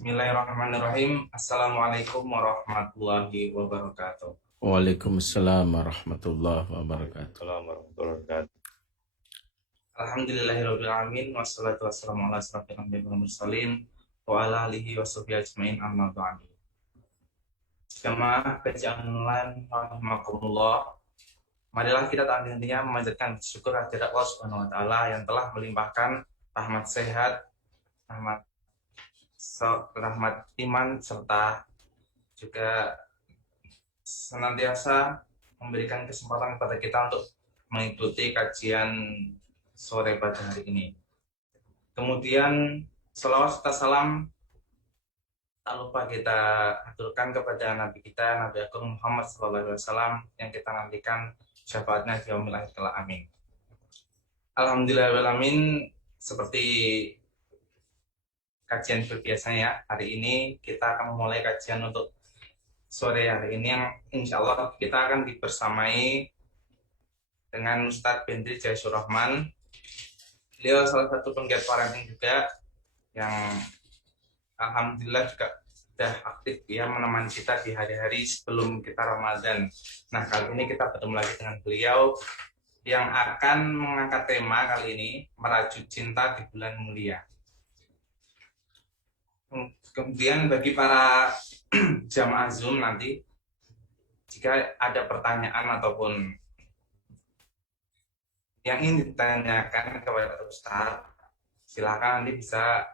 Bismillahirrahmanirrahim. Assalamualaikum warahmatullahi wabarakatuh. Waalaikumsalam warahmatullahi wabarakatuh. Assalamualaikum warahmatullahi wabarakatuh. Alhamdulillahirabbil alamin wassalatu wassalamu ala asrofil anbiya'i wal mursalin wa ala alihi washabihi ajmain amma ba'du. Jamaah kajian online rahimakumullah. Marilah kita tak henti-hentinya memanjatkan syukur kehadirat Allah Subhanahu wa taala yang telah melimpahkan rahmat sehat, rahmat iman serta juga senantiasa memberikan kesempatan kepada kita untuk mengikuti kajian sore pada hari ini. Kemudian selawat serta salam tak lupa kita aturkan kepada Nabi kita, Nabi Agung Muhammad SAW yang kita nantikan syafaatnya di yaumil akhir kelak. Amin. Alhamdulillahirrahmanirrahim. Seperti kajian biasanya, hari ini kita akan memulai kajian untuk sore hari ini yang insya Allah kita akan dibersamai dengan Ustadz Bendri Jaisurrahman. Beliau salah satu penggiat parenting juga yang alhamdulillah juga sudah aktif ya menemani kita di hari-hari sebelum kita Ramadan. Nah, kali ini kita bertemu lagi dengan beliau yang akan mengangkat tema kali ini, merajut cinta di bulan mulia. Kemudian bagi para jamaah Zoom nanti, jika ada pertanyaan ataupun yang ingin ditanyakan kepada Ustadz, silakan nanti bisa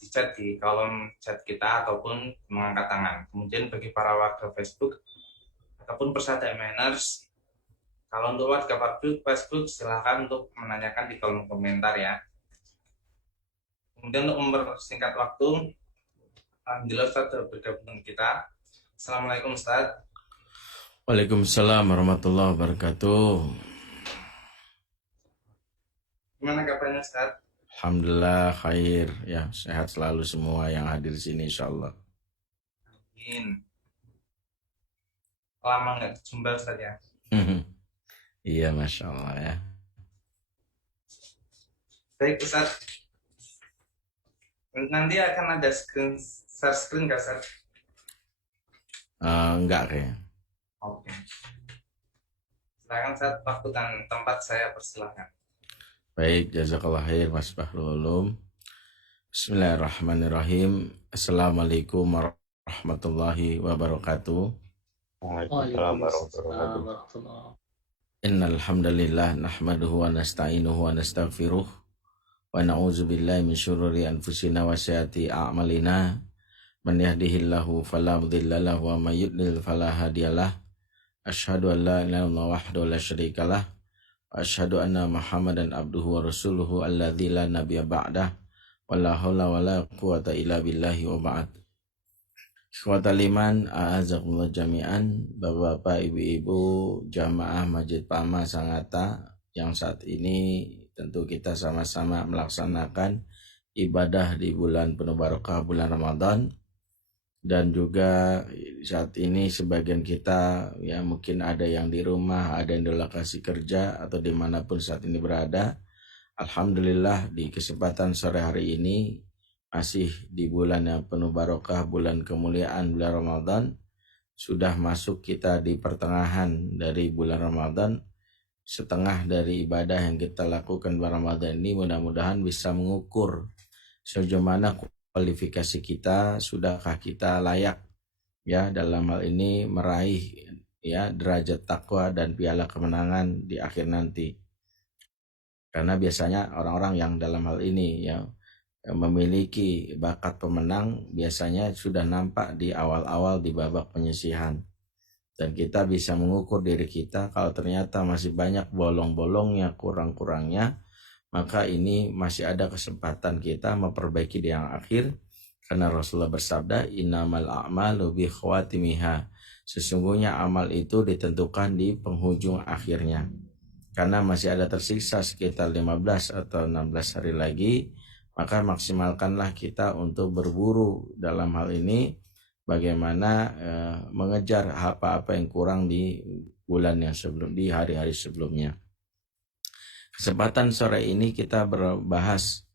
di chat di kolom chat kita ataupun mengangkat tangan. Kemudian bagi para warga Facebook ataupun peserta Manners, kalau untuk warga Facebook silakan untuk menanyakan di kolom komentar ya. Kemudian untuk mempersingkat waktu, alhamdulillah Ustadz sudah bergabung dengan kita. Assalamualaikum Ustadz. Waalaikumsalam warahmatullahi wabarakatuh. Gimana kabarnya Ustadz? Alhamdulillah khair ya, sehat selalu semua yang hadir di sini insyaallah. Amin. Lama nggak jumpa Ustadz ya? Iya, masya Allah ya. Baik Ustadz, nanti akan ada share screen nggak Ustadz? Enggak kayaknya. Oke. Silakan Ustadz, waktu dan tempat saya persilahkan. Baik, jazakallah khair Mas Bahrul Ulum. Bismillahirrahmanirrahim. Assalamualaikum warahmatullahi wabarakatuh. Waalaikumsalam warahmatullahi wabarakatuh. Innal hamdalillah nahmaduhu wa nasta'inuhu wa nastaghfiruh wa na'udzu billahi min syururi anfusina wa sayyiati a'malina. Man yahdihillahu fala mudilla lahu wa may yudlil fala hadiyalah. Asyhadu an la ilaha illallah wahdahu la syarikalah wa asyhadu anna Muhammadan abduhu wa rasuluhu alladzi la nabiyya ba'dah wa la haula wa la quwata illa billahi wa ba'd. Ikhwatal iman, a'azakumullah jami'an, Bapak-bapak, ibu-ibu, jamaah Masjid Pama Sangatta yang saat ini tentu kita sama-sama melaksanakan ibadah di bulan penuh barokah, bulan Ramadan. Dan juga saat ini sebagian kita ya mungkin ada yang di rumah, ada yang di lokasi kerja atau dimanapun saat ini berada. Alhamdulillah di kesempatan sore hari ini masih di bulan yang penuh barokah, bulan kemuliaan, bulan Ramadan. Sudah masuk kita di pertengahan dari bulan Ramadan. Setengah dari ibadah yang kita lakukan bulan Ramadan ini mudah-mudahan bisa mengukur sejauh mana kualifikasi kita, sudahkah kita layak ya dalam hal ini meraih ya derajat takwa dan piala kemenangan di akhir nanti. Karena biasanya orang-orang yang dalam hal ini ya memiliki bakat pemenang biasanya sudah nampak di awal-awal di babak penyisihan. Dan kita bisa mengukur diri kita, kalau ternyata masih banyak bolong-bolongnya, kurang-kurangnya, maka ini masih ada kesempatan kita memperbaiki di yang akhir. Karena Rasulullah bersabda, innamal a'malu bi khawatimiha. Sesungguhnya amal itu ditentukan di penghujung akhirnya. Karena masih ada tersisa sekitar 15 atau 16 hari lagi, maka maksimalkanlah kita untuk berburu dalam hal ini bagaimana mengejar apa-apa yang kurang di bulan yang sebelum, di hari-hari sebelumnya. Kesempatan sore ini kita berbahas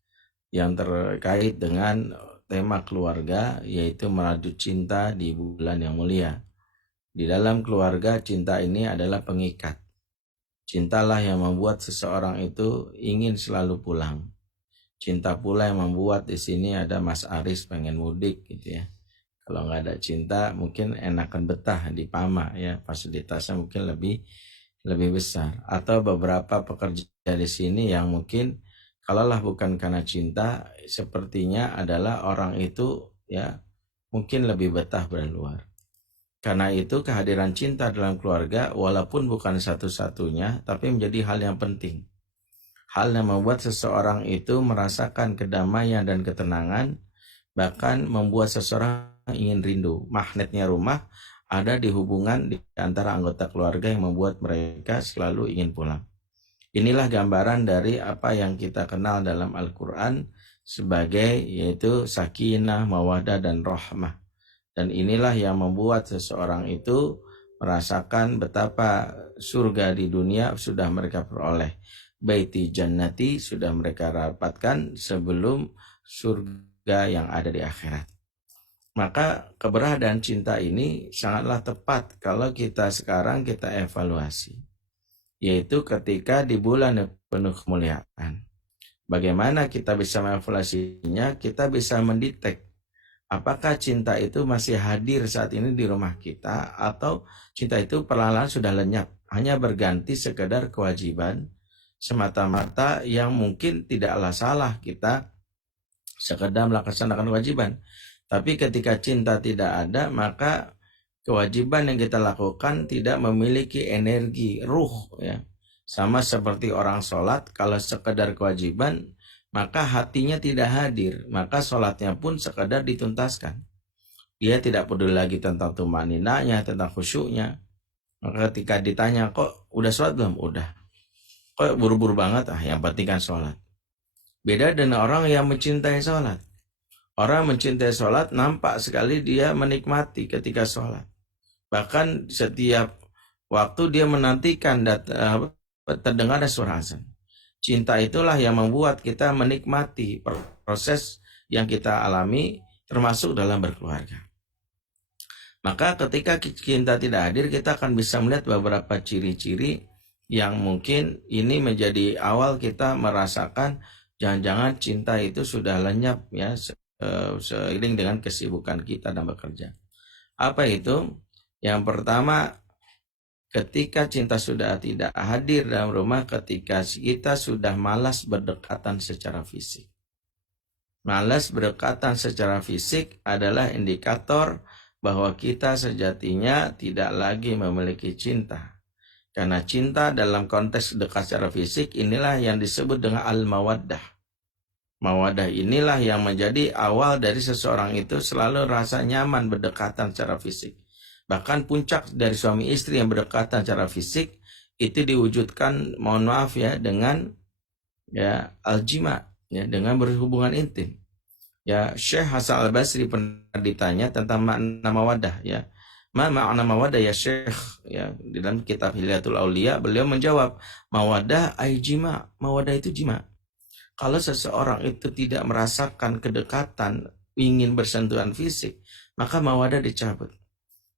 yang terkait dengan tema keluarga, yaitu merajut cinta di bulan yang mulia. Di dalam keluarga, cinta ini adalah pengikat. Cintalah yang membuat seseorang itu ingin selalu pulang. Cinta pula yang membuat di sini ada Mas Aris pengen mudik gitu ya. Kalau nggak ada cinta mungkin enakan betah di Pama ya, fasilitasnya mungkin lebih besar. Atau beberapa pekerja di sini yang mungkin kalaulah bukan karena cinta, sepertinya adalah orang itu ya mungkin lebih betah berluar. Karena itu kehadiran cinta dalam keluarga walaupun bukan satu-satunya, tapi menjadi hal yang penting. Hal yang membuat seseorang itu merasakan kedamaian dan ketenangan, bahkan membuat seseorang ingin rindu. Magnetnya rumah ada di hubungan di antara anggota keluarga yang membuat mereka selalu ingin pulang. Inilah gambaran dari apa yang kita kenal dalam Al-Quran sebagai yaitu sakinah, mawadah, dan rahmah. Dan inilah yang membuat seseorang itu merasakan betapa surga di dunia sudah mereka peroleh. Baiti jannati sudah mereka dapatkan sebelum surga yang ada di akhirat. Maka keberadaan cinta ini sangatlah tepat kalau kita sekarang kita evaluasi. Yaitu ketika di bulan penuh kemuliaan. Bagaimana kita bisa mengevaluasinya? Kita bisa mendetek apakah cinta itu masih hadir saat ini di rumah kita, atau cinta itu perlahan-lahan sudah lenyap, hanya berganti sekedar kewajiban semata-mata yang mungkin tidaklah salah kita sekedar melaksanakan kewajiban. Tapi ketika cinta tidak ada, maka kewajiban yang kita lakukan tidak memiliki energi ruh ya. Sama seperti orang sholat, kalau sekedar kewajiban maka hatinya tidak hadir, maka sholatnya pun sekedar dituntaskan. Dia tidak peduli lagi tentang tumaninanya, tentang khusyuknya. Maka ketika ditanya, kok udah sholat belum? Udah. Kok buru-buru banget? Yang penting kan sholat. Beda dengan orang yang mencintai sholat. Orang mencintai sholat nampak sekali dia menikmati ketika sholat. Bahkan setiap waktu dia menantikan terdengar suara azan. Cinta itulah yang membuat kita menikmati proses yang kita alami termasuk dalam berkeluarga. Maka ketika cinta tidak hadir, kita akan bisa melihat beberapa ciri-ciri yang mungkin ini menjadi awal kita merasakan jangan-jangan cinta itu sudah lenyap ya seiring dengan kesibukan kita dan bekerja. Apa itu? Yang pertama, ketika cinta sudah tidak hadir dalam rumah, ketika kita sudah malas berdekatan secara fisik. Malas berdekatan secara fisik adalah indikator bahwa kita sejatinya tidak lagi memiliki cinta. Karena cinta dalam konteks dekat secara fisik inilah yang disebut dengan al-mawaddah. Mawaddah inilah yang menjadi awal dari seseorang itu selalu rasa nyaman berdekatan secara fisik. Bahkan puncak dari suami istri yang berdekatan secara fisik itu diwujudkan, mohon maaf ya, dengan ya al-jima, ya, dengan berhubungan intim. Ya, Syekh Hasan Al-Basri pernah ditanya tentang makna mawaddah ya. Makna mawaddah ya Syekh ya, di dalam kitab Hilyatul Auliya beliau menjawab, mawaddah ay jima. Mawaddah itu jima. Kalau seseorang itu tidak merasakan kedekatan, ingin bersentuhan fisik, maka mawaddah dicabut.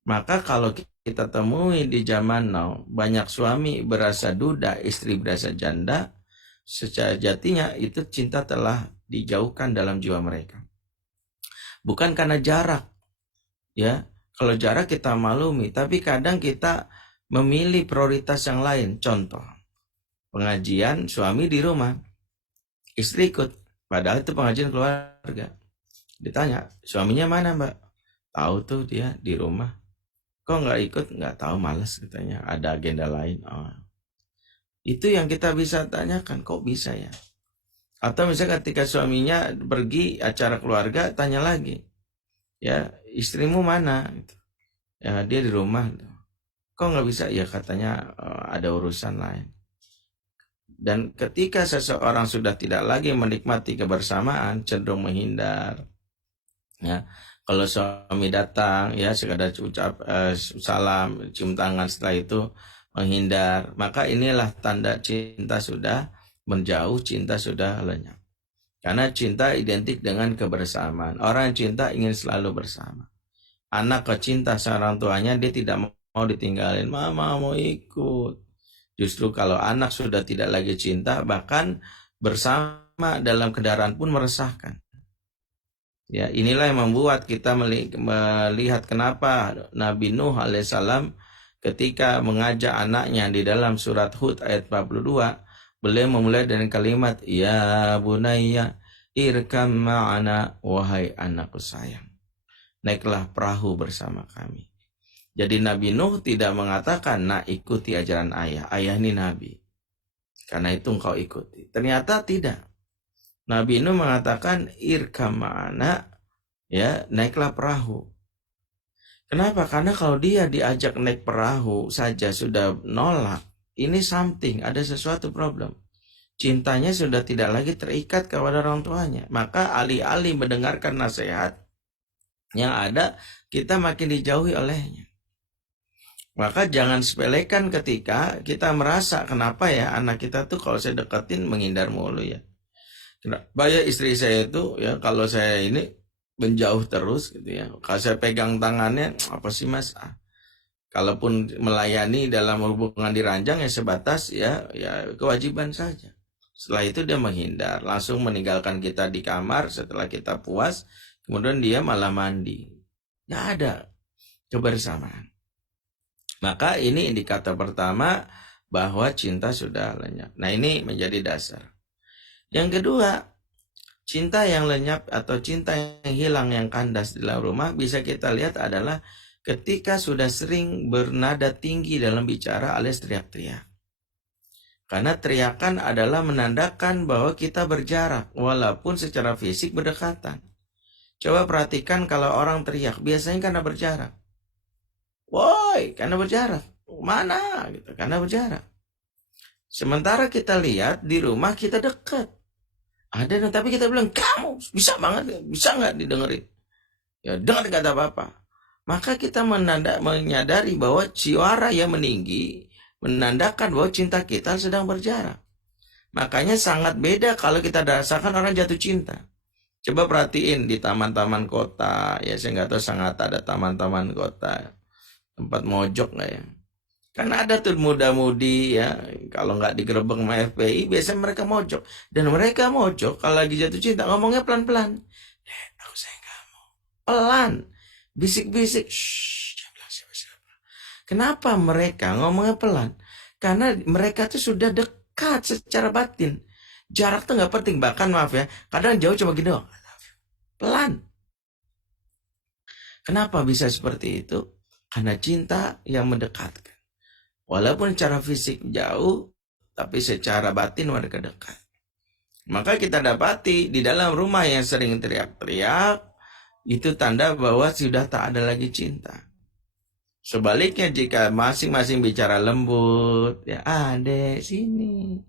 Maka kalau kita temui di zaman now, banyak suami berasa duda, istri berasa janda, secara jatinya itu cinta telah dijauhkan dalam jiwa mereka. Bukan karena jarak, ya. Kalau jarak kita maklumi, tapi kadang kita memilih prioritas yang lain. Contoh, pengajian suami di rumah, istri ikut, padahal itu pengajian keluarga. Ditanya, suaminya mana mbak? Tahu tuh dia di rumah. Kok nggak ikut? Nggak tahu, malas katanya, ada agenda lain. Oh. Itu yang kita bisa tanyakan, kok bisa ya? Atau misalnya ketika suaminya pergi acara keluarga, tanya lagi, ya istrimu mana? Ya dia di rumah. Kok nggak bisa? Ya katanya ada urusan lain. Dan ketika seseorang sudah tidak lagi menikmati kebersamaan, cenderung menghindar. Ya, kalau suami datang, ya sekadar ucap salam, cium tangan, setelah itu menghindar. Maka inilah tanda cinta sudah menjauh, cinta sudah lenyap. Karena cinta identik dengan kebersamaan. Orang yang cinta ingin selalu bersama. Anak kecinta sama orang tuanya, dia tidak mau ditinggalin. Mama mau ikut. Justru kalau anak sudah tidak lagi cinta, bahkan bersama dalam kendaraan pun meresahkan. Ya, inilah yang membuat kita melihat kenapa Nabi Nuh alaihissalam ketika mengajak anaknya di dalam surat Hud ayat 42, beliau memulai dengan kalimat, Ya bunayya irkam ma'ana, wahai anakku sayang, naiklah perahu bersama kami. Jadi Nabi Nuh tidak mengatakan, nak ikuti ajaran ayah, ayah ini Nabi, karena itu engkau ikuti. Ternyata tidak. Nabi Nuh mengatakan, irkam ma'ana, ya, naiklah perahu. Kenapa? Karena kalau dia diajak naik perahu saja sudah nolak, ini something, ada sesuatu problem. Cintanya sudah tidak lagi terikat kepada orang tuanya. Maka alih-alih mendengarkan nasihat yang ada, kita makin dijauhi olehnya. Maka jangan sepelekan ketika kita merasa, kenapa ya anak kita tuh kalau saya deketin menghindar mulu ya. Kenapa ya istri saya itu ya kalau saya ini menjauh terus gitu ya. Kalau saya pegang tangannya, apa sih mas? Kalaupun melayani dalam hubungan diranjang ya sebatas ya kewajiban saja. Setelah itu dia menghindar, langsung meninggalkan kita di kamar setelah kita puas, kemudian dia malah mandi. Nggak ada kebersamaan. Maka ini indikator pertama bahwa cinta sudah lenyap. Nah ini menjadi dasar. Yang kedua, cinta yang lenyap atau cinta yang hilang, yang kandas di dalam rumah bisa kita lihat adalah ketika sudah sering bernada tinggi dalam bicara alias teriak-teriak. Karena teriakan adalah menandakan bahwa kita berjarak walaupun secara fisik berdekatan. Coba perhatikan kalau orang teriak, biasanya karena berjarak. Woi, karena berjarak. Mana? Gitu, karena berjarak. Sementara kita lihat di rumah kita dekat. Ada, tapi kita bilang, kamu bisa banget, bisa nggak didengerin? Ya, dengar kata apa-apa. Maka kita menyadari bahwa suara yang meninggi menandakan bahwa cinta kita sedang berjarak. Makanya sangat beda kalau kita rasakan orang jatuh cinta. Coba perhatiin di taman-taman kota, ya saya nggak tahu sangat ada taman-taman kota, tempat mojok nggak ya? Karena ada tuh muda-mudi ya, kalau nggak digerebek sama FPI, biasanya mereka mojok. Dan mereka mojok kalau lagi jatuh cinta, ngomongnya pelan-pelan. Aku sayang kamu. Pelan. Bisik-bisik. Shh, jangan bilang siapa-siapa. Kenapa mereka ngomongnya pelan? Karena mereka tuh sudah dekat secara batin. Jarak tuh nggak penting. Bahkan maaf ya, kadang jauh cuma gini doang. Pelan. Kenapa bisa seperti itu? Karena cinta yang mendekatkan. Walaupun secara fisik jauh, tapi secara batin mereka dekat. Maka kita dapati di dalam rumah yang sering teriak-teriak, itu tanda bahwa sudah tak ada lagi cinta. Sebaliknya jika masing-masing bicara lembut, ya adek sini,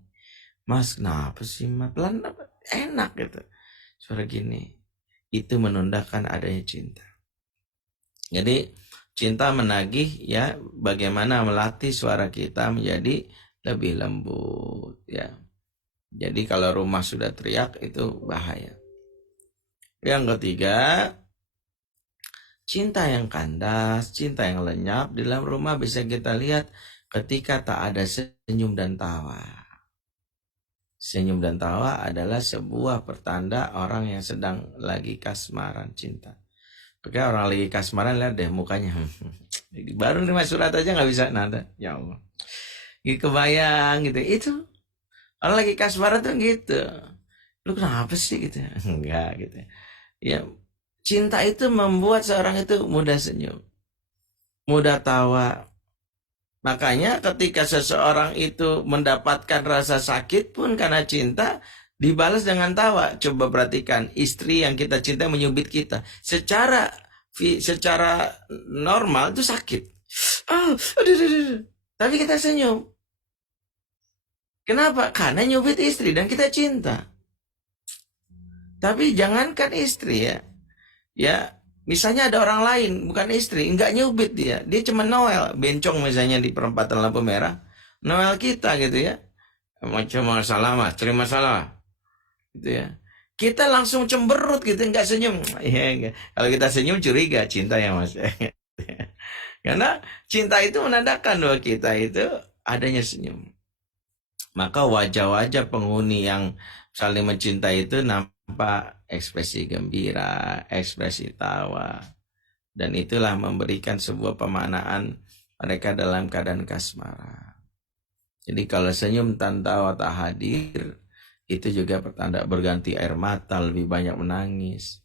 mas kenapa sih mas, pelan enak gitu, suara gini, itu menandakan adanya cinta. Jadi cinta menagih ya, bagaimana melatih suara kita menjadi lebih lembut ya. Jadi kalau rumah sudah teriak itu bahaya. Yang ketiga, cinta yang kandas, cinta yang lenyap di dalam rumah bisa kita lihat ketika tak ada senyum dan tawa. Senyum dan tawa adalah sebuah pertanda orang yang sedang lagi kasmaran cinta. Oke, orang lagi kasmaran, lihat deh mukanya. Baru nerima surat aja nggak bisa nada. Ya Allah. Gitu, kebayang gitu. Itu orang lagi kasmaran tuh gitu. Lu kenapa sih gitu? Enggak gitu. Ya, cinta itu membuat seorang itu mudah senyum, mudah tawa. Makanya ketika seseorang itu mendapatkan rasa sakit pun karena cinta, dibalas dengan tawa. Coba perhatikan, istri yang kita cinta menyubit kita. Secara normal itu sakit. Tapi kita senyum. Kenapa? Karena nyubit istri dan kita cinta. Tapi jangankan istri ya. Ya, misalnya ada orang lain, bukan istri, enggak nyubit dia cuma Noel, bencong misalnya di perempatan lampu merah, Noel kita gitu ya, macam masalah mas, terima masalah, gitu ya. kita langsung cemberut gitu, nggak senyum. Ya, enggak. Kalau kita senyum curiga cinta ya Mas. Karena cinta itu menandakan bahwa kita itu adanya senyum. Maka wajah-wajah penghuni yang saling mencintai itu nampak ekspresi gembira, ekspresi tawa. Dan itulah memberikan sebuah pemaknaan mereka dalam keadaan kasmaran. Jadi kalau senyum tanpa tak hadir, itu juga pertanda berganti air mata, lebih banyak menangis.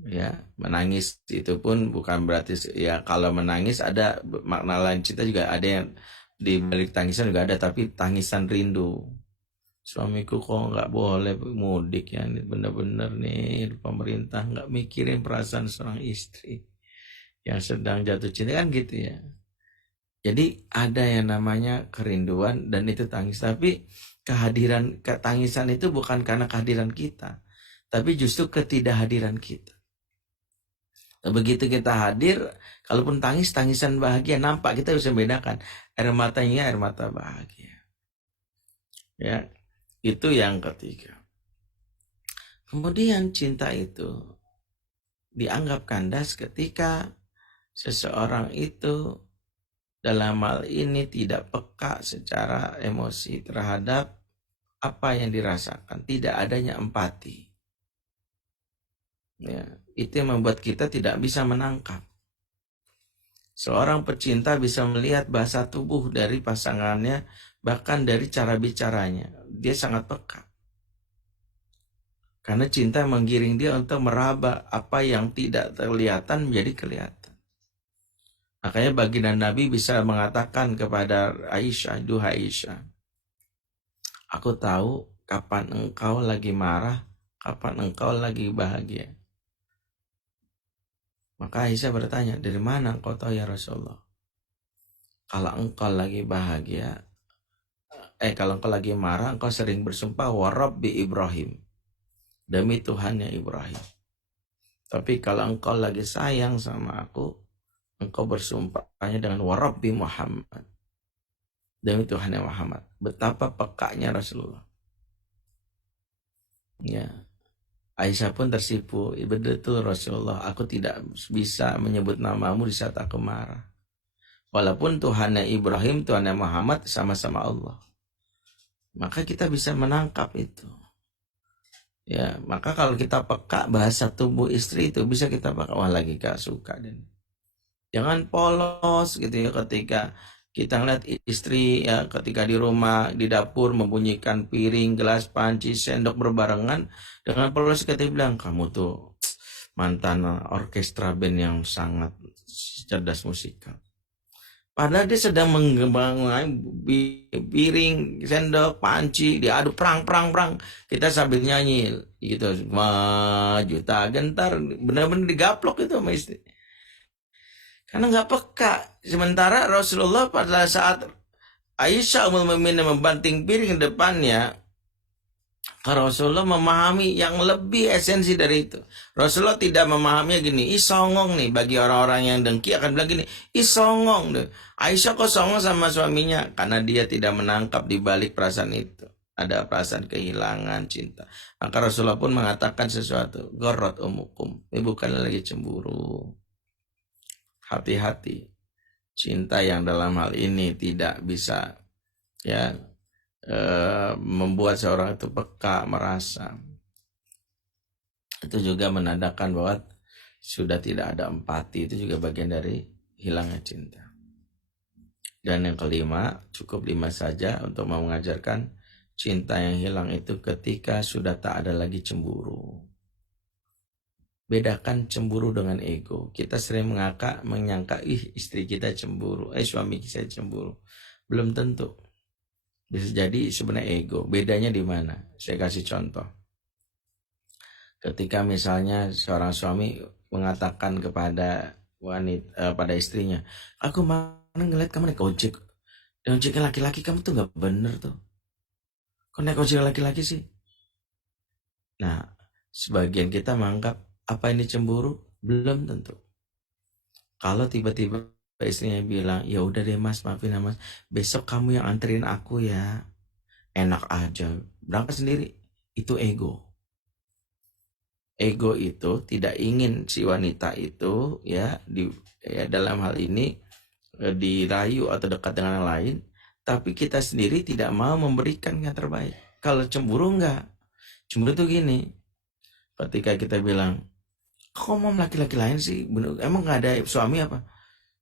Ya, menangis itu pun bukan berarti ya, kalau menangis ada makna lain, cinta juga ada yang di balik tangisan juga ada, tapi tangisan rindu. Suamiku kok nggak boleh mudik ya, bener-bener nih pemerintah nggak mikirin perasaan seorang istri yang sedang jatuh cinta, kan gitu ya. Jadi ada yang namanya kerinduan dan itu tangis, tapi ketangisan itu bukan karena kehadiran kita, tapi justru ketidakhadiran kita. Begitu kita hadir, kalaupun tangis, tangisan bahagia nampak, kita bisa bedakan air matanya air mata bahagia. Ya, itu yang ketiga. Kemudian cinta itu dianggap kandas ketika seseorang itu dalam hal ini tidak peka secara emosi terhadap apa yang dirasakan, tidak adanya empati. Ya, itu yang membuat kita tidak bisa menangkap. Seorang pecinta bisa melihat bahasa tubuh dari pasangannya, bahkan dari cara bicaranya. Dia sangat peka. Karena cinta menggiring dia untuk meraba apa yang tidak kelihatan menjadi kelihatan. Makanya baginda Nabi bisa mengatakan kepada Aisyah, "Duhai Aisyah, aku tahu kapan engkau lagi marah, kapan engkau lagi bahagia." Maka Aisyah bertanya, "Dari mana engkau tahu ya Rasulullah?" Kalau engkau lagi bahagia, kalau engkau lagi marah, engkau sering bersumpah, "Wa Rabbi Ibrahim," demi Tuhannya Ibrahim. Tapi kalau engkau lagi sayang sama aku, engkau bersumpahnya dengan "Wa Rabbi Muhammad," demi Tuhannya Muhammad. Betapa pekanya Rasulullah. Ya. Aisyah pun tersipu. Betul Rasulullah, aku tidak bisa menyebut namamu di saat aku marah. Walaupun Tuhannya Ibrahim, Tuhannya Muhammad sama-sama Allah. Maka kita bisa menangkap itu. Ya, maka kalau kita peka bahasa tubuh istri itu bisa kita peka, wah lagi gak suka dan jangan polos gitu ya ketika kita ngeliat istri ya, ketika di rumah di dapur membunyikan piring, gelas, panci, sendok berbarengan dengan polos, kita bilang kamu tuh mantan orkestra band yang sangat cerdas musikal. Padahal dia sedang mengembangkan piring, sendok, panci, diaduk prang. Kita sambil nyanyi gitu, maju tak gentar, benar-benar digaplok itu sama istri. Karena nggak peka. Sementara Rasulullah pada saat Aisyah Ummul Mukminin membanting piring depannya, Rasulullah memahami yang lebih esensi dari itu. Rasulullah tidak memahaminya gini, songong nih, bagi orang-orang yang dengki akan bilang gini, songong deh. Aisyah kok songong sama suaminya? Karena dia tidak menangkap di balik perasaan itu. Ada perasaan kehilangan cinta. Maka Rasulullah pun mengatakan sesuatu, gorot umukum, ini bukan lagi cemburu. Hati-hati, cinta yang dalam hal ini tidak bisa ya membuat seorang itu peka merasa. Itu juga menandakan bahwa sudah tidak ada empati, itu juga bagian dari hilangnya cinta. Dan yang kelima, cukup 5 saja untuk mengajarkan cinta yang hilang itu ketika sudah tak ada lagi cemburu. Bedakan cemburu dengan ego. Kita sering menyangka, istri kita cemburu, suami saya cemburu. Belum tentu. Bisa jadi sebenarnya ego. Bedanya di mana? Saya kasih contoh. Ketika misalnya seorang suami mengatakan kepada pada istrinya, aku mana ngeliat kamu naik ojek. Dan ojeknya laki-laki, kamu tuh gak bener tuh. Kok naik ojek laki-laki sih? Nah, sebagian kita menganggap apa ini cemburu? Belum tentu. Kalau tiba-tiba istrinya bilang, ya udah deh mas, maafin ya mas, besok kamu yang anterin aku ya, enak aja, berangkat sendiri, itu ego. ego itu tidak ingin si wanita itu ya dalam hal ini dirayu atau dekat dengan yang lain, tapi kita sendiri tidak mau memberikan yang terbaik. Kalau cemburu enggak. Cemburu tuh gini, ketika kita bilang, kok mau laki-laki lain sih? Emang nggak ada suami apa?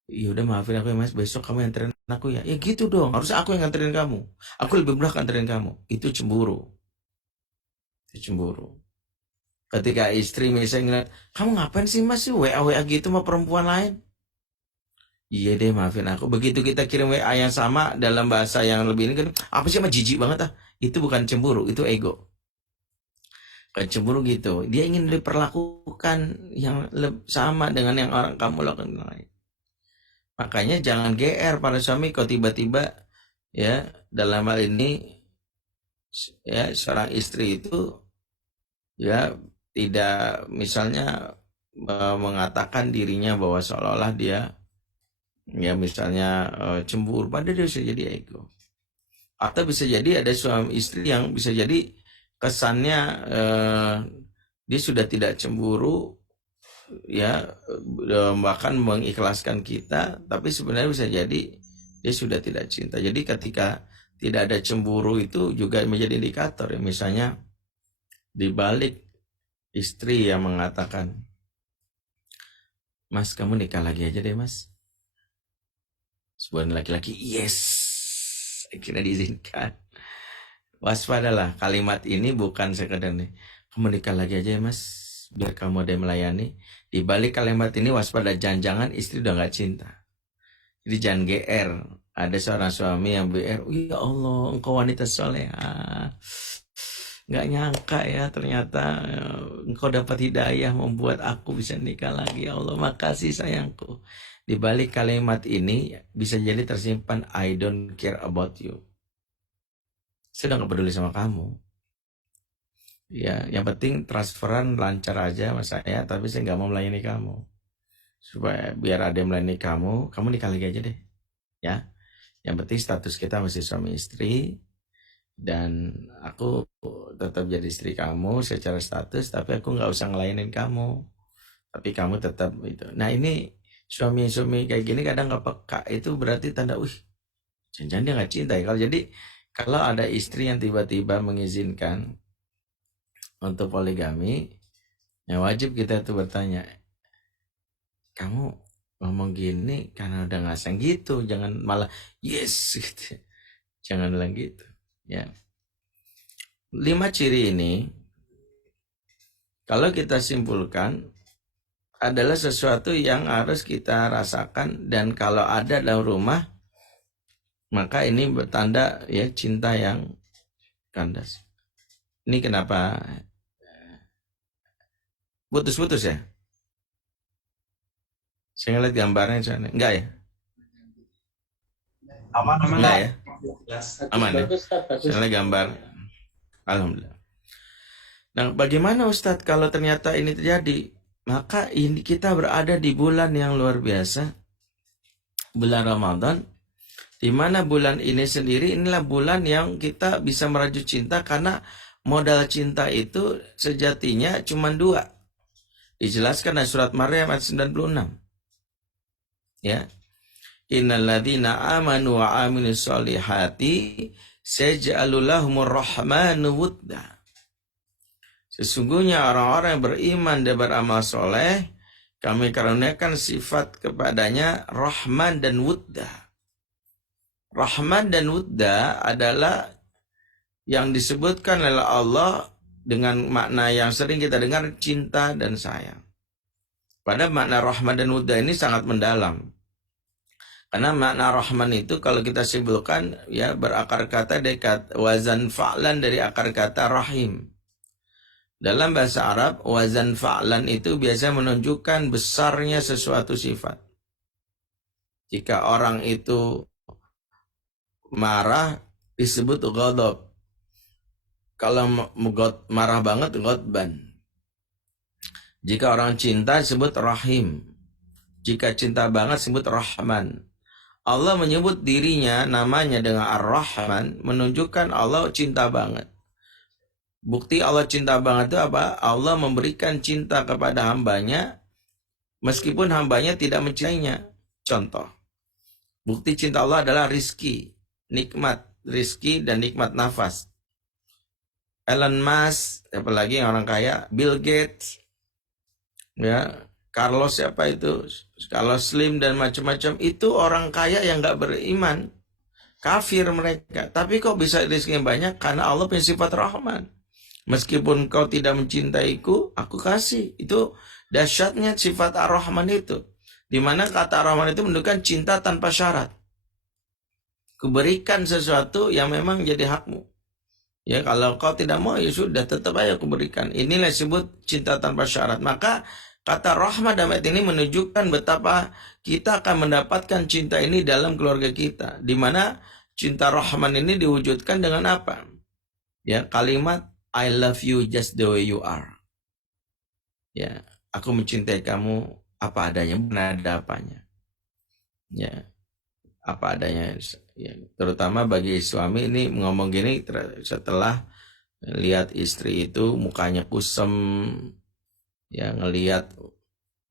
Ya udah maafin aku ya mas, besok kamu yang anterin aku ya. Ya gitu dong, harusnya aku yang nganterin kamu. Aku lebih berhak anterin kamu. Itu cemburu. Itu cemburu. Ketika istri misalnya, kamu ngapain sih mas sih WA gitu sama perempuan lain? Iya deh maafin aku. Begitu kita kirim WA yang sama dalam bahasa yang lebih ini kan, apa sih mah jijik banget ah. Itu bukan cemburu, itu ego. Kayak cemburu gitu, dia ingin diperlakukan yang sama dengan yang orang kamu lakukan lain. Makanya jangan GR para suami kalau tiba-tiba ya dalam hal ini ya seorang istri itu ya tidak misalnya mengatakan dirinya bahwa seolah-olah dia ya misalnya cemburu, padahal dia bisa jadi ego. Atau bisa jadi ada suami istri yang bisa jadi kesannya dia sudah tidak cemburu ya bahkan mengikhlaskan kita, tapi sebenarnya bisa jadi dia sudah tidak cinta. Jadi ketika tidak ada cemburu itu juga menjadi indikator ya, misalnya dibalik istri yang mengatakan, mas kamu nikah lagi aja deh mas. Sebuah laki-laki yes akhirnya diizinkan. Waspadalah, kalimat ini bukan sekedar nih, kamu nikah lagi aja ya mas, biar kamu ada yang melayani. Di balik kalimat ini waspada, jangan-jangan istri udah gak cinta. Jadi jangan GR. Ada seorang suami yang BR, oh ya Allah engkau wanita soleha, gak nyangka ya ternyata engkau dapat hidayah membuat aku bisa nikah lagi. Ya Allah makasih sayangku. Di balik kalimat ini bisa jadi tersimpan I don't care about you. Saya udah gak peduli sama kamu. Ya, yang penting transferan lancar aja sama saya, tapi saya gak mau melayani kamu. Supaya biar ada yang melayani kamu nikah lagi aja deh. Ya, yang penting status kita masih suami istri, dan aku tetap jadi istri kamu secara status, tapi aku gak usah ngelayanin kamu. Tapi kamu tetap itu. Nah ini suami-suami kayak gini kadang gak peka, itu berarti tanda, jangan-jangan dia gak cinta ya. Kalau ada istri yang tiba-tiba mengizinkan untuk poligami, ya wajib kita tuh bertanya, kamu ngomong gini karena udah gak sayang gitu, jangan malah yes gitu. Jangan bilang gitu ya. 5 ciri ini kalau kita simpulkan adalah sesuatu yang harus kita rasakan, dan kalau ada dalam rumah maka ini bertanda ya cinta yang kandas. Ini kenapa putus-putus ya? Saya ngeliat gambarnya sana. Enggak ya? Aman. Enggak ya? Yes. Aman ya? Saya ngeliat gambar. Alhamdulillah. Nah, bagaimana Ustadz kalau ternyata ini terjadi? Maka ini kita berada di bulan yang luar biasa, bulan Ramadan, di mana bulan ini sendiri inilah bulan yang kita bisa merajut cinta, karena modal cinta itu sejatinya cuma 2. Dijelaskan dalam surat Maryam ayat 96. Ya. Innalladzina amanu wa amilus solihati sayaj'alu lahumur rahmanu wudda. Sesungguhnya orang-orang yang beriman dan beramal soleh, kami karuniakan sifat kepadanya rahman dan wudda. Rahman dan wudda adalah yang disebutkan oleh Allah dengan makna yang sering kita dengar, cinta dan sayang. Pada makna rahman dan wudda ini sangat mendalam. Karena makna rahman itu kalau kita simpulkan ya berakar kata dekat wazan fa'lan dari akar kata rahim. Dalam bahasa Arab wazan fa'lan itu biasa menunjukkan besarnya sesuatu sifat. Jika orang itu marah disebut ghadab. Kalau marah banget ghadban. Jika orang cinta disebut rahim. Jika cinta banget disebut rahman. Allah menyebut dirinya namanya dengan ar-Rahman, menunjukkan Allah cinta banget. Bukti Allah cinta banget itu apa? Allah memberikan cinta kepada hambanya meskipun hambanya tidak mencintainya. Contoh, bukti cinta Allah adalah rizki, nikmat rizki dan nikmat nafas. Elon Musk, apalagi yang orang kaya, Bill Gates, ya, Carlos siapa itu, Carlos Slim dan macam-macam, itu orang kaya yang nggak beriman, kafir mereka. Tapi kok bisa rizkinya banyak? Karena Allah punya sifat Rahman. Meskipun kau tidak mencintaiku, aku kasih. Itu dahsyatnya sifat Ar-Rahman itu. Dimana kata Ar-Rahman itu menunjukkan cinta tanpa syarat. Kuberikan sesuatu yang memang jadi hakmu. Ya, kalau kau tidak mau, ya sudah, tetap aja kuberikan. Inilah disebut cinta tanpa syarat. Maka kata Rahman dalam ayat ini menunjukkan betapa kita akan mendapatkan cinta ini dalam keluarga kita. Dimana cinta Rahman ini diwujudkan dengan apa? Ya, kalimat I love you just the way you are. Ya, aku mencintai kamu apa adanya, benar ada apanya. Ya, apa adanya. Ya, terutama bagi suami ini ngomong gini setelah lihat istri itu mukanya kusem, ya, ngelihat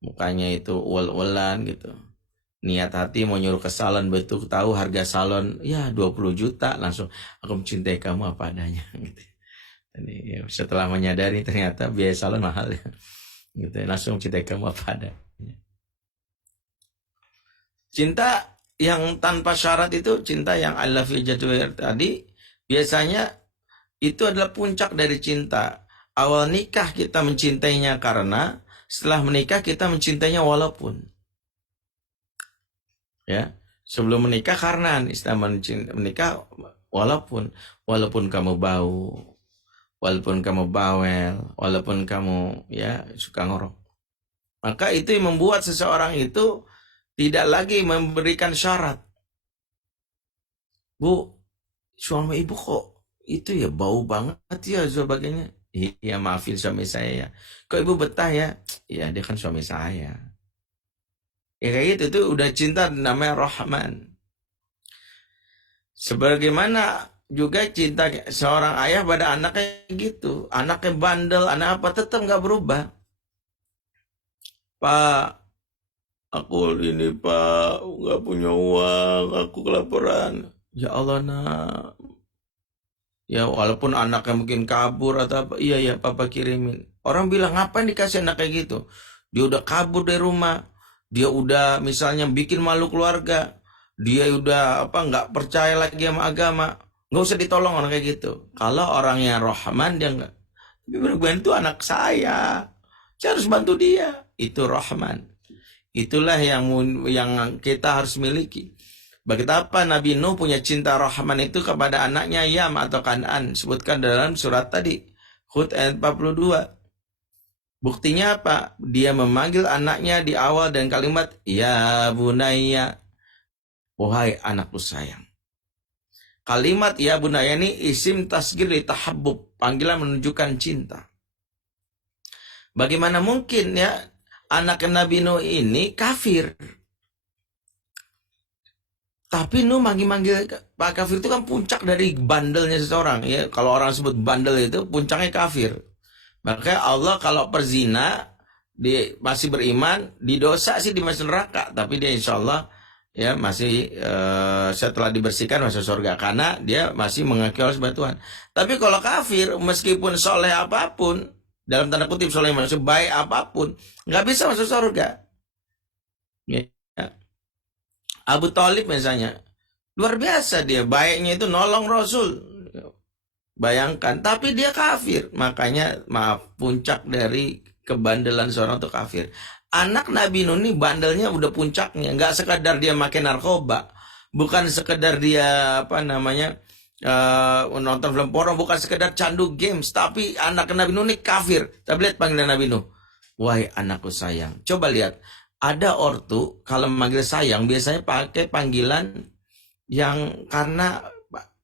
mukanya itu uel-uelan gitu. Niat hati mau nyuruh ke salon, betul tahu harga salon ya 20 juta, langsung aku mencintai kamu apa adanya gitu. Jadi, ya, setelah menyadari ternyata biaya salon mahal ya. Gitu, langsung mencintai kamu apa adanya. Cinta yang tanpa syarat itu, cinta yang I love you just the way you are tadi, biasanya itu adalah puncak dari cinta. Awal nikah kita mencintainya karena, setelah menikah kita mencintainya walaupun. Ya, sebelum menikah karena, setelah menikah walaupun kamu bau, walaupun kamu bawel, walaupun kamu ya suka ngorok. Maka itu yang membuat seseorang itu tidak lagi memberikan syarat. Bu, suami ibu kok itu ya bau banget ya sebagainya. Iya, maafin suami saya ya. Kok ibu betah ya? Ya, dia kan suami saya. Ya kayak gitu, itu udah cinta namanya Rahman. Sebagaimana juga cinta seorang ayah pada anaknya gitu. Anaknya bandel, anak apa, tetap nggak berubah. Pak, aku ini Pak, nggak punya uang, aku kelaparan. Ya Allah nak. Ya walaupun anaknya mungkin kabur atau apa, iya ya papa kirimin. Orang bilang ngapain dikasih anak kayak gitu? Dia udah kabur dari rumah, dia udah misalnya bikin malu keluarga, dia udah apa nggak percaya lagi sama agama, nggak usah ditolong orang kayak gitu. Kalau orangnya Rahman dia nggak, tapi berbantu anak saya harus bantu dia. Itu Rahman. Itulah yang kita harus miliki. Betapa Nabi Nuh punya cinta Rahman itu kepada anaknya Yam atau Kan'an. Sebutkan dalam surat tadi, Hud ayat 42. Buktinya apa? Dia memanggil anaknya di awal dan kalimat Ya Bunaya, wahai anakku sayang. Kalimat Ya Bunaya ini isim tasgir li tahabbub, panggilan menunjukkan cinta. Bagaimana mungkin ya anak Nabi Nuh ini kafir. Tapi Nuh manggil Pak kafir itu kan puncak dari bandelnya seseorang. Ya, kalau orang sebut bandel itu puncaknya kafir. Maka Allah kalau perzina dia masih beriman, didosa sih di masuk neraka, tapi dia insya Allah ya masih setelah dibersihkan masuk surga karena dia masih mengakui Allah sebagai Tuhan. Tapi kalau kafir meskipun soleh apapun, dalam tanda kutip soleh maksud baik apapun, nggak bisa masuk surga. Ya. Abu Thalib misalnya, luar biasa dia, baiknya itu nolong Rasul. Bayangkan, tapi dia kafir. Makanya maaf, puncak dari kebandelan seorang itu kafir. Anak Nabi Nuh ini bandelnya udah puncaknya, nggak sekadar dia makin narkoba, bukan sekedar dia nonton film porno, bukan sekedar candu games, tapi anak Nabi Nuh ini kafir. Tapi lihat panggilan Nabi Nuh, wahai anakku sayang. Coba lihat, ada ortu kalau memanggil sayang biasanya pakai panggilan yang karena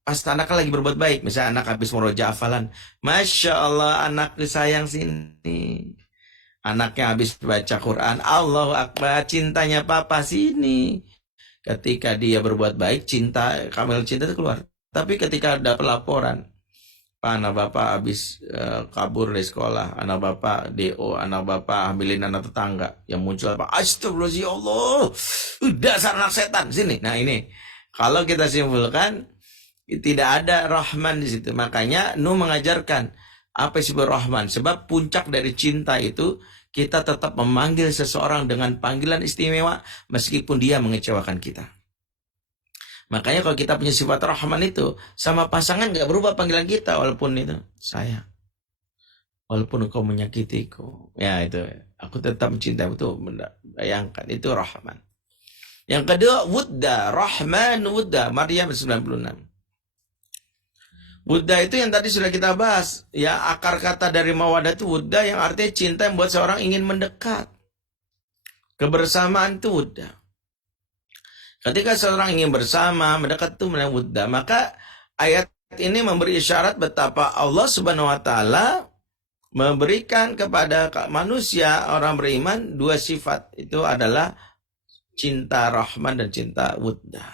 pas anaknya lagi berbuat baik. Misalnya anak habis murojaah hafalan, Masya Allah anakku sayang sini. Anaknya habis baca Quran, Allahu Akbar, cintanya papa sini. Ketika dia berbuat baik, kamil cinta itu keluar. Tapi ketika ada pelaporan, Pak, anak bapak habis kabur dari sekolah, anak bapak DO, anak bapak hamilin anak tetangga, yang muncul apa? Astagfirullahaladzim, ya Allah, dasar anak setan, sini. Nah ini, kalau kita simpulkan, tidak ada Rahman di situ. Makanya Nuh mengajarkan apa disebut Rahman. Sebab puncak dari cinta itu, kita tetap memanggil seseorang dengan panggilan istimewa, meskipun dia mengecewakan kita. Makanya kalau kita punya sifat Rahman itu, sama pasangan gak berubah panggilan kita, walaupun itu sayang, walaupun engkau menyakitiku, ya itu aku tetap mencintai itu. Bayangkan, itu Rahman. Yang kedua, Wudda. Rahman Wudda, Maryam 96. Wudda itu yang tadi sudah kita bahas, ya, akar kata dari mawadah itu Wudda, yang artinya cinta yang membuat seorang ingin mendekat. Kebersamaan itu Wudda. Ketika seorang ingin bersama, mendekat itu namanya Wudda. Maka ayat ini memberi isyarat betapa Allah Subhanahu wa taala memberikan kepada manusia, orang beriman, dua sifat. Itu adalah cinta Rahman dan cinta Wudda.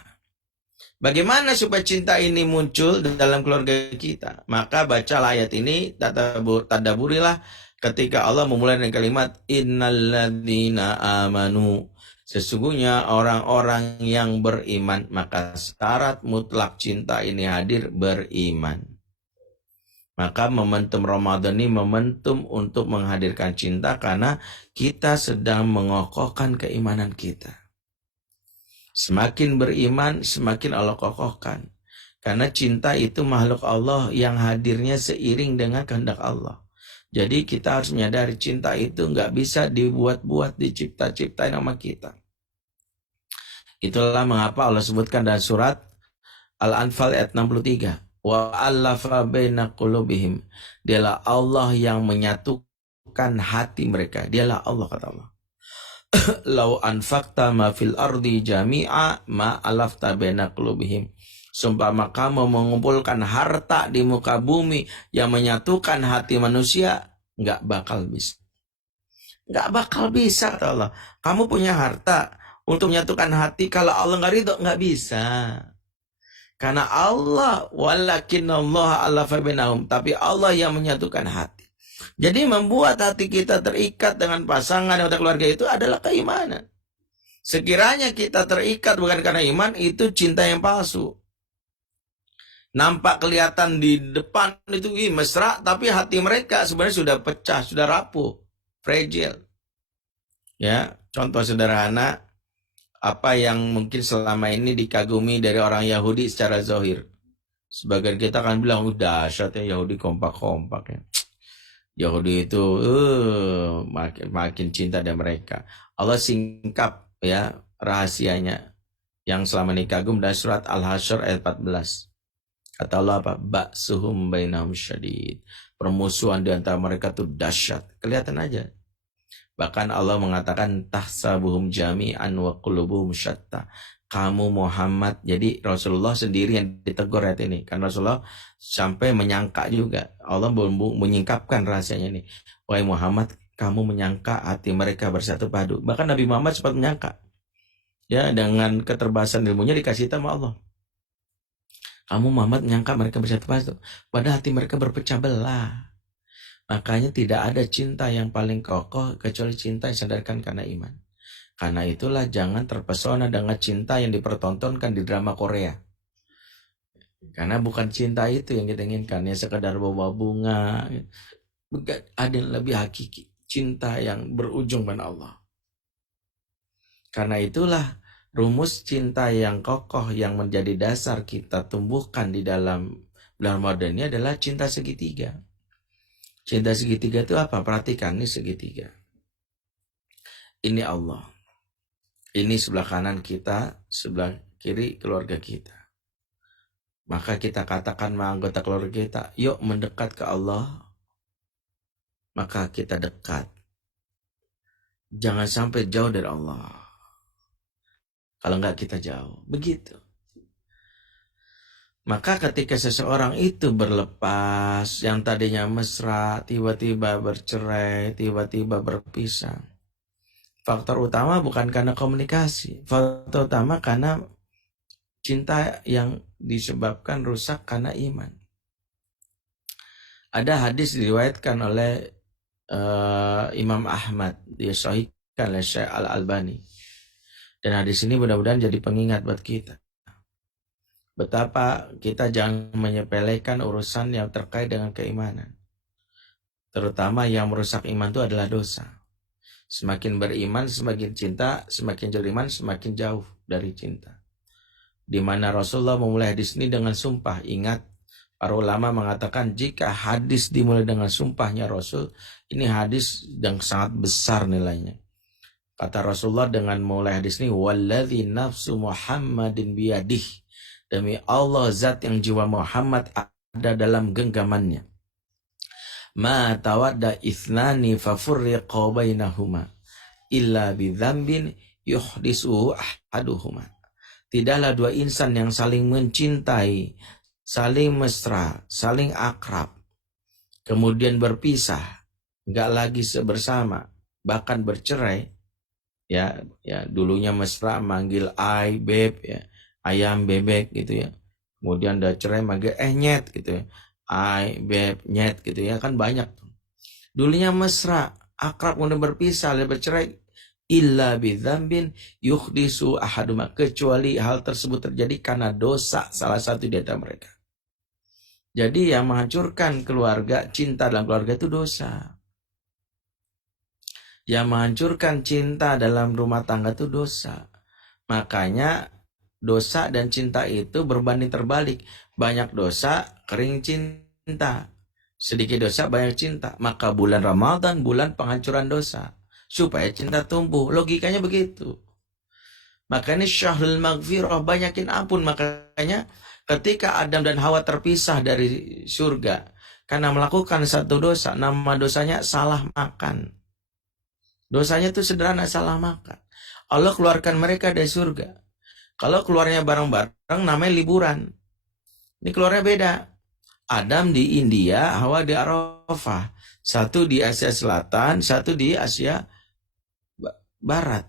Bagaimana supaya cinta ini muncul dalam keluarga kita? Maka bacalah ayat ini, tadaburilah ketika Allah memulai dengan kalimat innalladzina amanu. Sesungguhnya orang-orang yang beriman, maka syarat mutlak cinta ini hadir beriman. Maka momentum Ramadan ini momentum untuk menghadirkan cinta, karena kita sedang mengokohkan keimanan kita. Semakin beriman, semakin Allah kokohkan. Karena cinta itu makhluk Allah yang hadirnya seiring dengan kehendak Allah. Jadi kita harus menyadari cinta itu nggak bisa dibuat-buat, dicipta-ciptain sama kita. Itulah mengapa Allah sebutkan dalam surat Al-Anfal ayat 63. Wa allafa baina qulubihim. Dialah Allah yang menyatukan hati mereka. Dialah Allah, kata Allah. Lau anfaqta ma fil ardi jami'a ma alafta baina qulubihim. Sumpama kamu mengumpulkan harta di muka bumi yang menyatukan hati manusia, nggak bakal bisa. Nggak bakal bisa, kata Allah. Kamu punya harta untuk menyatukan hati, kalau Allah nggak ridho, nggak bisa. Karena Allah, walakinallah alafa bainahum, tapi Allah yang menyatukan hati. Jadi membuat hati kita terikat dengan pasangan atau keluarga itu adalah keimanan. Sekiranya kita terikat bukan karena iman, itu cinta yang palsu. Nampak kelihatan di depan itu mesra, tapi hati mereka sebenarnya sudah pecah, sudah rapuh, fragile. Ya, contoh sederhana, apa yang mungkin selama ini dikagumi dari orang Yahudi secara zahir. Sebagian kita akan bilang, udah dahsyat ya Yahudi, kompak-kompak ya. Yahudi itu makin cinta dengan mereka. Allah singkap ya rahasianya yang selama ini kagum dari surat Al-Hasyr ayat 14. Kata Allah apa? Ba'suhum bainahum syadid. Permusuhan di antara mereka itu dahsyat. Kelihatan aja. Bahkan Allah mengatakan tahsabuhum jami'an wa qulubuhum syatta. Kamu Muhammad, jadi Rasulullah sendiri yang ditegur ayat ini. Karena Rasulullah sampai menyangka juga. Allah menyingkapkan rahasianya ini. Wahai Muhammad, kamu menyangka hati mereka bersatu padu. Bahkan Nabi Muhammad sempat menyangka. Ya, dengan keterbatasan ilmunya dikasih tahu sama Allah. Kamu Muhammad menyangka mereka bersatu padu. Padahal hati mereka berpecah belah. Makanya tidak ada cinta yang paling kokoh kecuali cinta yang sadarkan karena iman. Karena itulah jangan terpesona dengan cinta yang dipertontonkan di drama Korea. Karena bukan cinta itu yang kita inginkan, ya sekedar bawa bunga. Ada yang lebih hakiki, cinta yang berujung pada Allah. Karena itulah rumus cinta yang kokoh yang menjadi dasar kita tumbuhkan di dalam Ramadan ini adalah cinta segitiga. Cinta segitiga itu apa? Perhatikan, ini segitiga. Ini Allah. Ini sebelah kanan kita, sebelah kiri keluarga kita. Maka kita katakan sama anggota keluarga kita, yuk mendekat ke Allah. Maka kita dekat. Jangan sampai jauh dari Allah. Kalau enggak kita jauh. Begitu. Maka ketika seseorang itu berlepas, yang tadinya mesra, tiba-tiba bercerai, tiba-tiba berpisah. Faktor utama bukan karena komunikasi. Faktor utama karena cinta yang disebabkan rusak karena iman. Ada hadis diriwayatkan oleh Imam Ahmad, disahihkan oleh Syekh Al-Albani. Dan hadis ini mudah-mudahan jadi pengingat buat kita. Betapa kita jangan menyepelekan urusan yang terkait dengan keimanan. Terutama yang merusak iman itu adalah dosa. Semakin beriman, semakin cinta, semakin beriman, semakin jauh dari cinta. Di mana Rasulullah memulai hadis ini dengan sumpah. Ingat, para ulama mengatakan jika hadis dimulai dengan sumpahnya Rasul, ini hadis yang sangat besar nilainya. Kata Rasulullah dengan mulai hadis ini, walladzi nafsu Muhammadin biyadih. Demi Allah, zat yang jiwa Muhammad ada dalam genggamannya. Ma tawadda ithnani fafurriqa bainahuma illa bidzambin yuhdisuhu ahaduhuma. Tidaklah dua insan yang saling mencintai, saling mesra, saling akrab, kemudian berpisah, enggak lagi bersama, bahkan bercerai. Ya, dulunya mesra manggil ai, beb, ya, ayam, bebek gitu ya. Kemudian udah cerai manggil nyet gitu ya. Ai, beb, nyet gitu ya, kan banyak. Dulunya mesra, akrab, kemudian berpisah, lalu bercerai. Illa bidzambin yuhdisu ahaduma, kecuali hal tersebut terjadi karena dosa salah satu di antara mereka. Jadi yang menghancurkan keluarga, cinta dalam keluarga itu dosa. Yang menghancurkan cinta dalam rumah tangga itu dosa. Makanya dosa dan cinta itu berbanding terbalik. Banyak dosa, kering cinta. Sedikit dosa, banyak cinta. Maka bulan Ramadan, bulan penghancuran dosa. Supaya cinta tumbuh. Logikanya begitu. Makanya syahrul maghfirah, banyakin ampun. Makanya ketika Adam dan Hawa terpisah dari surga karena melakukan satu dosa, nama dosanya salah makan. Dosanya itu sederhana, salah makan. Allah keluarkan mereka dari surga. Kalau keluarnya bareng-bareng namanya liburan. Ini keluarnya beda. Adam di India, Hawa di Arafah. Satu di Asia Selatan, satu di Asia Barat.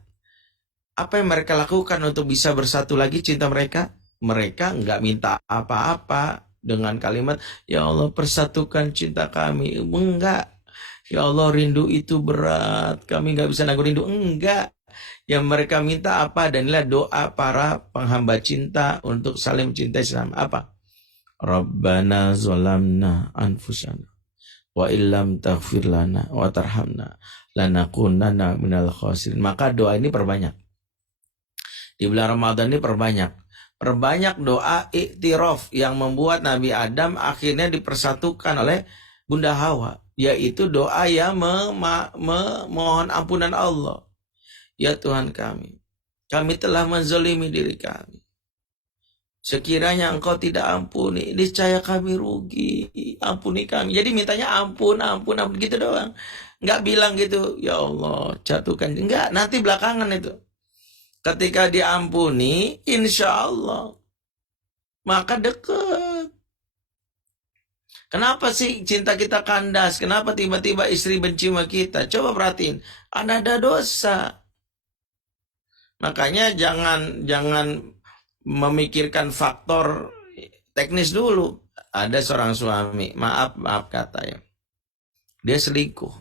Apa yang mereka lakukan untuk bisa bersatu lagi cinta mereka? Mereka nggak minta apa-apa dengan kalimat, ya Allah persatukan cinta kami. Enggak. Ya Allah rindu itu berat, kami nggak bisa nanggung rindu. Enggak. Yang mereka minta apa? Dan inilah doa para penghamba cinta untuk saling mencintai sesama. Apa? Rabbana zolamna anfusana wa illam taghfir lana wa tarhamna lanakunanna minal khasirin. Maka doa ini perbanyak. Di bulan Ramadan ini perbanyak. Perbanyak doa iktiraf yang membuat Nabi Adam akhirnya dipersatukan oleh Bunda Hawa. Yaitu doa yang memohon ampunan Allah. Ya Tuhan kami telah menzalimi diri kami. Sekiranya Engkau tidak ampuni, niscaya kami rugi. Ampuni kami. Jadi mintanya ampun gitu doang. Enggak bilang gitu, ya Allah jatuhkan. Enggak, nanti belakangan itu. Ketika diampuni, insya Allah maka dekat. Kenapa sih cinta kita kandas? Kenapa tiba-tiba istri benci sama kita? Coba perhatiin, ada dosa. Makanya jangan memikirkan faktor teknis dulu. Ada seorang suami, maaf kata ya, dia selingkuh,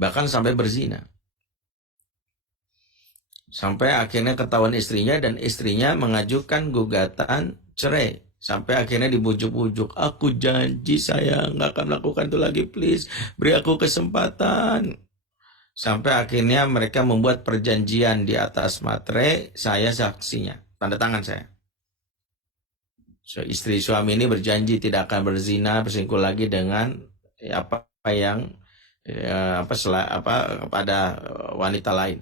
bahkan sampai berzina. Sampai akhirnya ketahuan istrinya dan istrinya mengajukan gugatan cerai. Sampai akhirnya dibujuk-bujuk, aku janji saya nggak akan melakukan itu lagi, please beri aku kesempatan. Sampai akhirnya mereka membuat perjanjian di atas materai, saya saksinya, tanda tangan saya. So, istri suami ini berjanji tidak akan berzina, berselingkuh lagi dengan kepada wanita lain.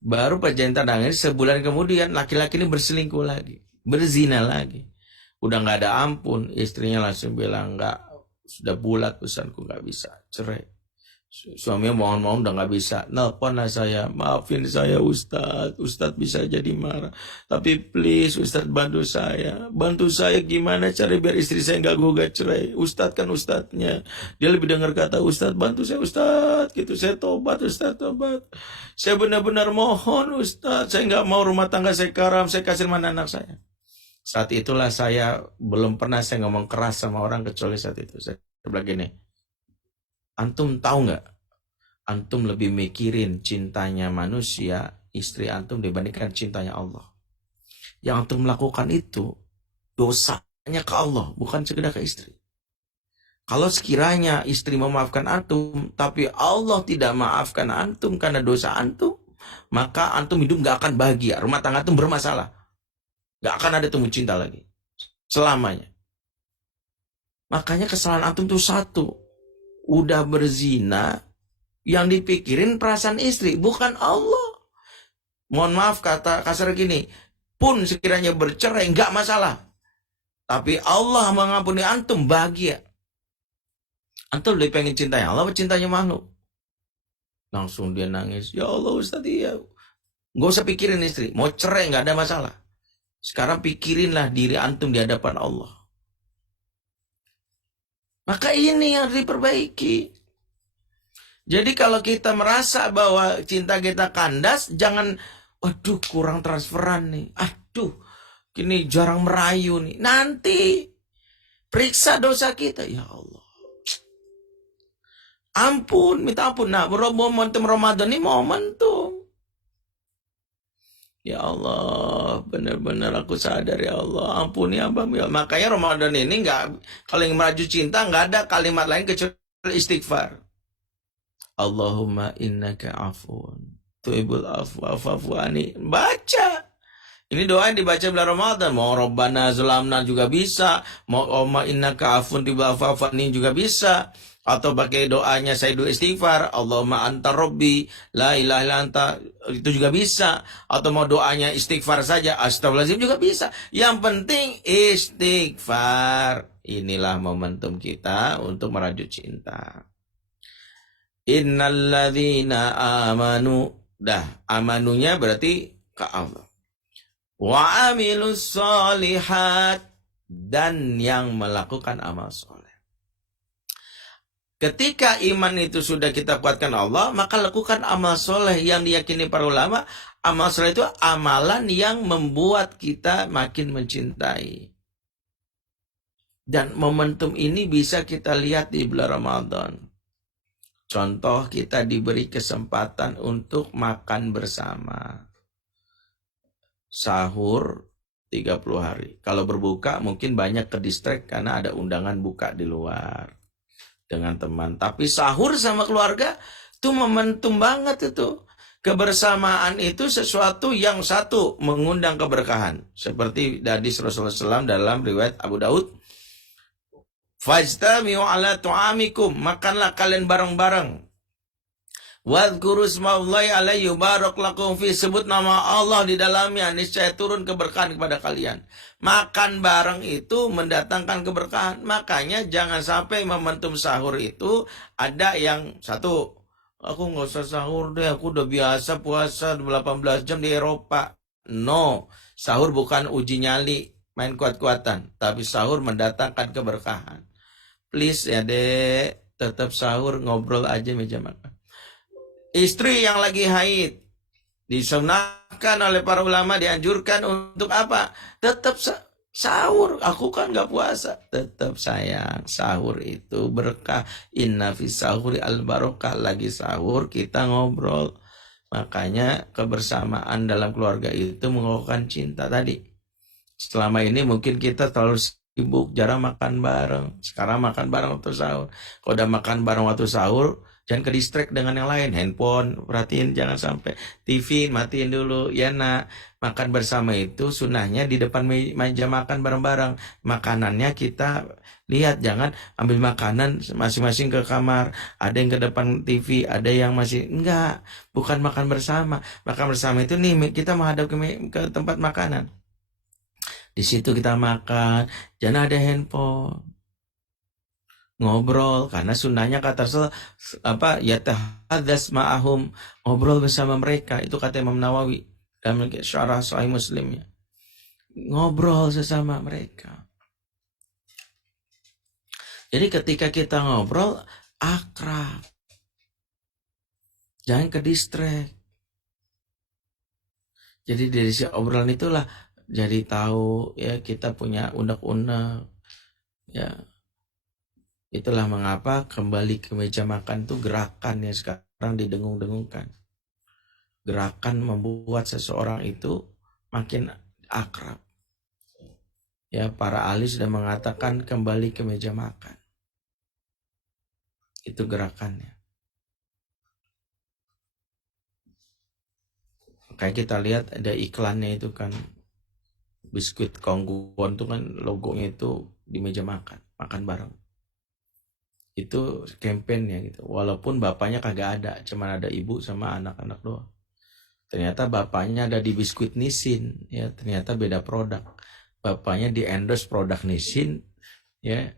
Baru perjanjian tanda tangan, sebulan kemudian laki-laki ini berselingkuh lagi, berzina lagi. Udah nggak ada ampun, istrinya langsung bilang, nggak, sudah bulat pesanku, nggak bisa, cerai. Suaminya mohon-mohon udah nggak bisa, nelpon lah saya, maafin saya Ustadz bisa jadi marah, tapi please Ustadz bantu saya gimana cara biar istri saya nggak gugat cerai. Ustadz kan ustadznya, dia lebih dengar kata Ustadz, bantu saya Ustadz gitu, saya tobat Ustadz, tobat, saya benar-benar mohon Ustadz, saya nggak mau rumah tangga saya karam, saya kasih mana anak saya. Saat itulah saya belum pernah saya ngomong keras sama orang kecuali saat itu. Saya bilang gini, antum tahu nggak? Antum lebih mikirin cintanya manusia, istri antum dibandingkan cintanya Allah. Yang antum melakukan itu dosanya ke Allah, bukan sekedar ke istri. Kalau sekiranya istri memaafkan antum, tapi Allah tidak maafkan antum karena dosa antum, maka antum hidup gak akan bahagia. Rumah tangga antum bermasalah. Gak akan ada tumbuh cinta lagi. Selamanya. Makanya kesalahan antum tuh satu. Udah berzina, yang dipikirin perasaan istri, bukan Allah. Mohon maaf kata kasar gini, pun sekiranya bercerai gak masalah. Tapi Allah mengampuni antum bahagia. Antum lebih pengen cintanya Allah atau cintanya makhluk? Langsung dia nangis. Ya Allah Ustaz, ya. Gak usah pikirin istri. Mau cerai gak ada masalah. Sekarang pikirinlah diri antum di hadapan Allah. Maka ini yang diperbaiki. Jadi kalau kita merasa bahwa cinta kita kandas, jangan, waduh kurang transferan nih. Aduh, ini jarang merayu nih. Nanti periksa dosa kita. Ya Allah. Ampun, minta ampun. Nah, momentum Ramadan ini momentum. Ya Allah, benar-benar aku sadar ya Allah. Ampuni abang ya. Makanya Ramadan ini kalau yang meraju cinta nggak ada kalimat lain kecuali istighfar. Allahumma innaka afun tuhibbul afwa fa'fu anni. Baca. Ini doa yang dibaca bulan Ramadan. Mau Rabbana zalamna juga bisa. Mau Allahumma innaka afun tuhibbul afwa fa'fu anni juga bisa. Atau pakai doanya Sayyidul Istighfar, Allahumma anta rabbi la ilaha illa anta, itu juga bisa. Atau mau doanya istighfar saja, astagfirullahaladzim juga bisa. Yang penting istighfar. Inilah momentum kita untuk merajut cinta. Innalladzina amanu. Dah, amanunya berarti ke Allah. Wa amilus solihat, dan yang melakukan amal soleh. Ketika iman itu sudah kita kuatkan Allah, maka lakukan amal soleh yang diyakini para ulama. Amal soleh itu amalan yang membuat kita makin mencintai. Dan momentum ini bisa kita lihat di bulan Ramadan. Contoh, kita diberi kesempatan untuk makan bersama. Sahur 30 hari. Kalau berbuka mungkin banyak ke-distract karena ada undangan buka di luar dengan teman. Tapi sahur sama keluarga itu momentum banget itu. Kebersamaan itu sesuatu yang satu mengundang keberkahan. Seperti hadis Rasulullah SAW dalam riwayat Abu Daud. Fajtami'u ala tu'amikum. Makanlah kalian bareng-bareng. Wadhkuru ismallahi alaihi yubarak lakum fi. Sebut nama Allah di dalamnya, niscaya turun keberkahan kepada kalian. Makan bareng itu mendatangkan keberkahan. Makanya jangan sampai momentum sahur itu ada yang satu, aku nggak usah sahur deh, aku udah biasa puasa 18 jam di Eropa. No, sahur bukan uji nyali main kuat-kuatan, tapi sahur mendatangkan keberkahan. Please ya dek, tetap sahur, ngobrol aja meja makan. Istri yang lagi haid disunahkan oleh para ulama, dianjurkan untuk apa? Tetap sahur. Aku kan gak puasa. Tetap sayang, sahur itu berkah. Inna fi sahuri al barokah. Lagi sahur kita ngobrol. Makanya kebersamaan dalam keluarga itu mengukuhkan cinta tadi. Selama ini mungkin kita terlalu sibuk, jarang makan bareng. Sekarang makan bareng waktu sahur. Kalau udah makan bareng waktu sahur, jangan ke distract dengan yang lain. Handphone, perhatiin jangan sampai. TV, matiin dulu. Ya nak, makan bersama itu sunahnya di depan meja makan bareng-bareng. Makanannya kita lihat, jangan ambil makanan masing-masing ke kamar. Ada yang ke depan TV, ada yang masih, enggak. Bukan makan bersama. Makan bersama itu nih, kita menghadap ke tempat makanan. Di situ kita makan, jangan ada handphone. Ngobrol, karena sunnahnya kata Rasul yatahadas ma'ahum, ngobrol bersama mereka. Itu kata Imam Nawawi dalam syarah Sahih Muslimnya. Ngobrol sesama mereka. Jadi ketika kita ngobrol, akrab. Jangan ke distract. Jadi dari si obrolan itulah jadi tahu ya kita punya unek-unek ya. Itulah mengapa kembali ke meja makan itu gerakan yang sekarang didengung-dengungkan. Gerakan membuat seseorang itu makin akrab. Ya, para ahli sudah mengatakan kembali ke meja makan. Itu gerakannya. Kayak kita lihat ada iklannya itu kan, biskuit Kongguan itu kan logonya itu di meja makan, makan bareng. Itu kampanye gitu. Walaupun bapaknya kagak ada, cuma ada ibu sama anak-anak doang. Ternyata bapaknya ada di biskuit Nissin, ya ternyata beda produk. Bapaknya di endorse produk Nissin, ya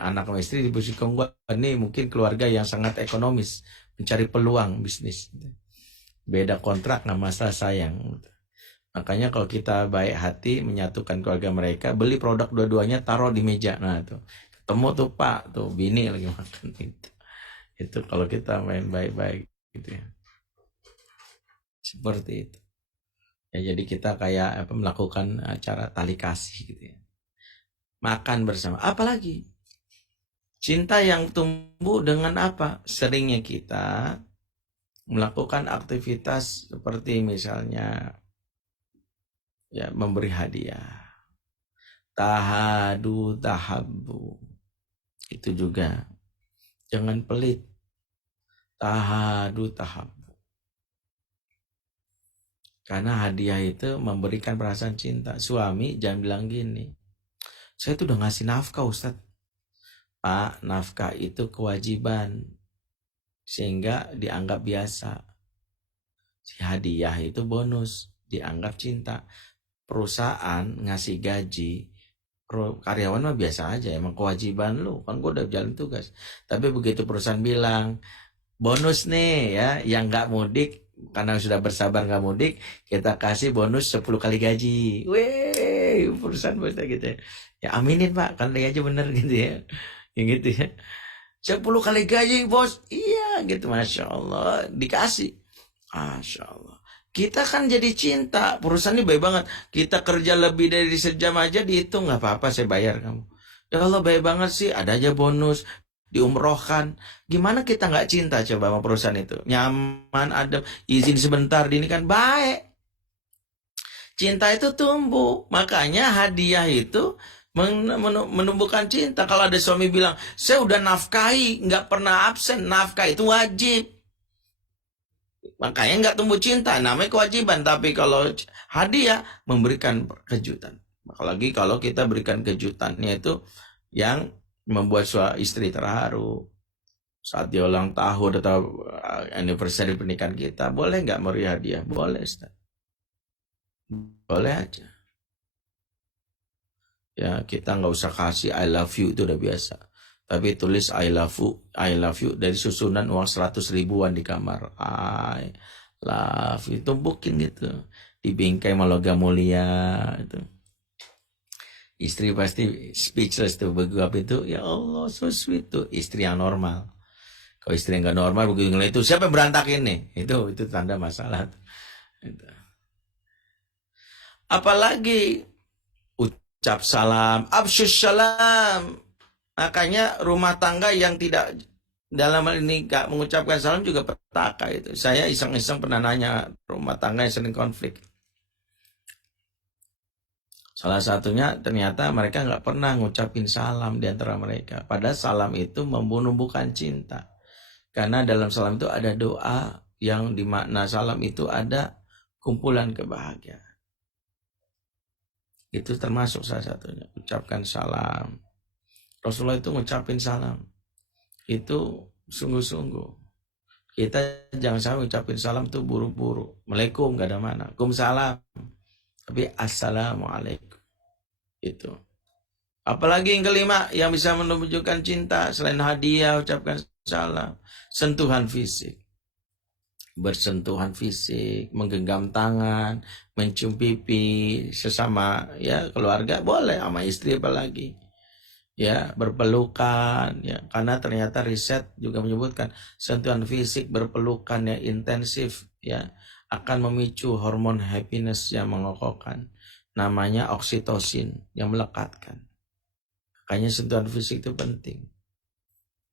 anak sama istri di biskuit Kongguan. Ini mungkin keluarga yang sangat ekonomis, mencari peluang bisnis. Beda kontrak nggak masalah sayang. Makanya kalau kita baik hati menyatukan keluarga mereka, beli produk dua-duanya taruh di meja. Nah tuh ketemu tuh Pak, tuh bini lagi makan itu. Itu kalau kita main baik-baik gitu ya. Seperti itu. Ya jadi kita kayak melakukan acara tali kasih gitu ya. Makan bersama. Apalagi cinta yang tumbuh dengan apa? Seringnya kita melakukan aktivitas seperti misalnya ya memberi hadiah. Tahadu tahabbu. Itu juga. Jangan pelit. Tahadu tahabbu. Karena hadiah itu memberikan perasaan cinta. Suami jangan bilang gini, saya tuh udah ngasih nafkah Ustadz. Pak, nafkah itu kewajiban. Sehingga dianggap biasa. Si hadiah itu bonus. Dianggap cinta. Perusahaan ngasih gaji, karyawan mah biasa aja. Emang kewajiban lu. Kan gue udah jalan tugas. Tapi begitu perusahaan bilang, bonus nih ya, yang gak mudik, karena sudah bersabar gak mudik, kita kasih bonus 10 kali gaji. Weh, perusahaan kita gitu ya. Ya aminin Pak, kan aja bener gitu ya. Yang gitu ya. 10 kali gaji bos. Iya gitu, Masya Allah. Dikasih. Masya Allah. Kita kan jadi cinta. Perusahaan ini baik banget. Kita kerja lebih dari sejam aja dihitung. Gak apa-apa saya bayar kamu. Ya Allah baik banget sih. Ada aja bonus. Diumrohkan. Gimana kita nggak cinta coba sama perusahaan itu? Nyaman, adem, izin sebentar, ini kan baik. Cinta itu tumbuh. Makanya hadiah itu menumbuhkan cinta. Kalau ada suami bilang, saya udah nafkahi, nggak pernah absen. Nafkah itu wajib. Makanya nggak tumbuh cinta. Namanya kewajiban. Tapi kalau hadiah, memberikan kejutan. Apalagi kalau kita berikan kejutannya itu yang membuat istri terharu saat dia ulang tahun atau anniversary pernikahan kita. Boleh nggak memberi hadiah? Boleh Ustaz. Boleh aja. Ya kita nggak usah kasih I love you, itu udah biasa. Tapi tulis I love you dari susunan uang 100 ribuan di kamar. I love you, tumpukin gitu. Di bingkai Maloga Mulia itu. Istri pasti speechless tuh, begap itu, ya Allah so sweet tuh, istri yang normal. Kalau istri yang gak normal begitu ngeliat itu, siapa yang berantakin nih? Itu tanda masalah. Itu. Apalagi ucap salam, absyus salam. Makanya rumah tangga yang tidak dalam hal ini gak mengucapkan salam juga petaka itu. Saya iseng-iseng pernah nanya rumah tangga yang sering konflik. Salah satunya ternyata mereka nggak pernah ngucapin salam di antara mereka. Padahal salam itu menumbuhkan cinta. Karena dalam salam itu ada doa yang di makna salam itu ada kumpulan kebahagiaan. Itu termasuk salah satunya. Ucapkan salam. Rasulullah itu ngucapin salam. Itu sungguh-sungguh. Kita jangan sampai ngucapin salam itu buru-buru. Waalaikum nggak ada mana. Waalaikumsalam. Tapi assalamualaikum. Itu. Apalagi yang kelima yang bisa menunjukkan cinta selain hadiah, ucapkan salam, sentuhan fisik. Bersentuhan fisik, menggenggam tangan, mencium pipi sesama ya keluarga boleh, sama istri apalagi. Ya, berpelukan ya, karena ternyata riset juga menyebutkan sentuhan fisik berpelukan yang intensif ya akan memicu hormon happiness yang mengokohkan. namanya oksitosin yang melekatkan. Makanya sentuhan fisik itu penting.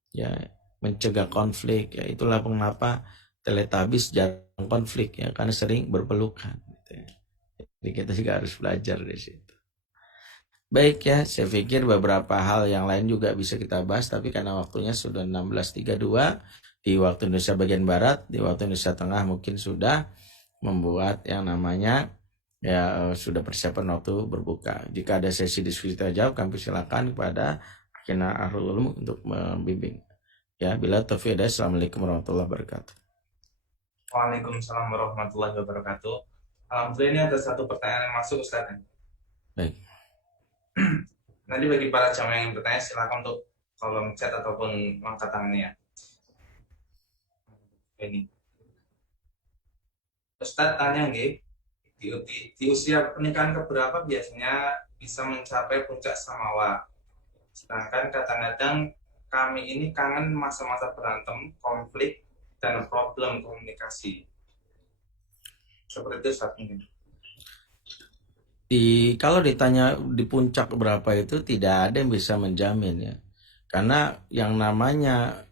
Ya, mencegah konflik. Ya, itulah mengapa Teletubbies jarang konflik ya, karena sering berpelukan. Gitu ya. Jadi kita juga harus belajar di situ. Baik ya, saya pikir beberapa hal yang lain juga bisa kita bahas, tapi karena waktunya sudah 16.32 di waktu Indonesia bagian Barat, di waktu Indonesia Tengah mungkin sudah membuat yang namanya ya sudah persiapan waktu berbuka. Jika ada sesi diskusi jawab, kami silakan kepada akhirnya Ahlul Ulum untuk membimbing. Ya, bila taufiq hidayah. Assalamualaikum warahmatullahi wabarakatuh. Waalaikumsalam warahmatullahi wabarakatuh. Alhamdulillah ini ada satu pertanyaan yang masuk, Ustaz. Baik. Nanti bagi para jamaah yang bertanya silakan untuk kolom chat ataupun angkat tangannya. Ini. Ustaz tanya nggih, di usia pernikahan keberapa biasanya bisa mencapai puncak samawa? Sedangkan kadang-kadang kami ini kangen masa-masa berantem, konflik, dan problem komunikasi. Seperti itu Ustaz mungkin. Kalau ditanya di puncak berapa itu tidak ada yang bisa menjamin ya. Karena yang namanya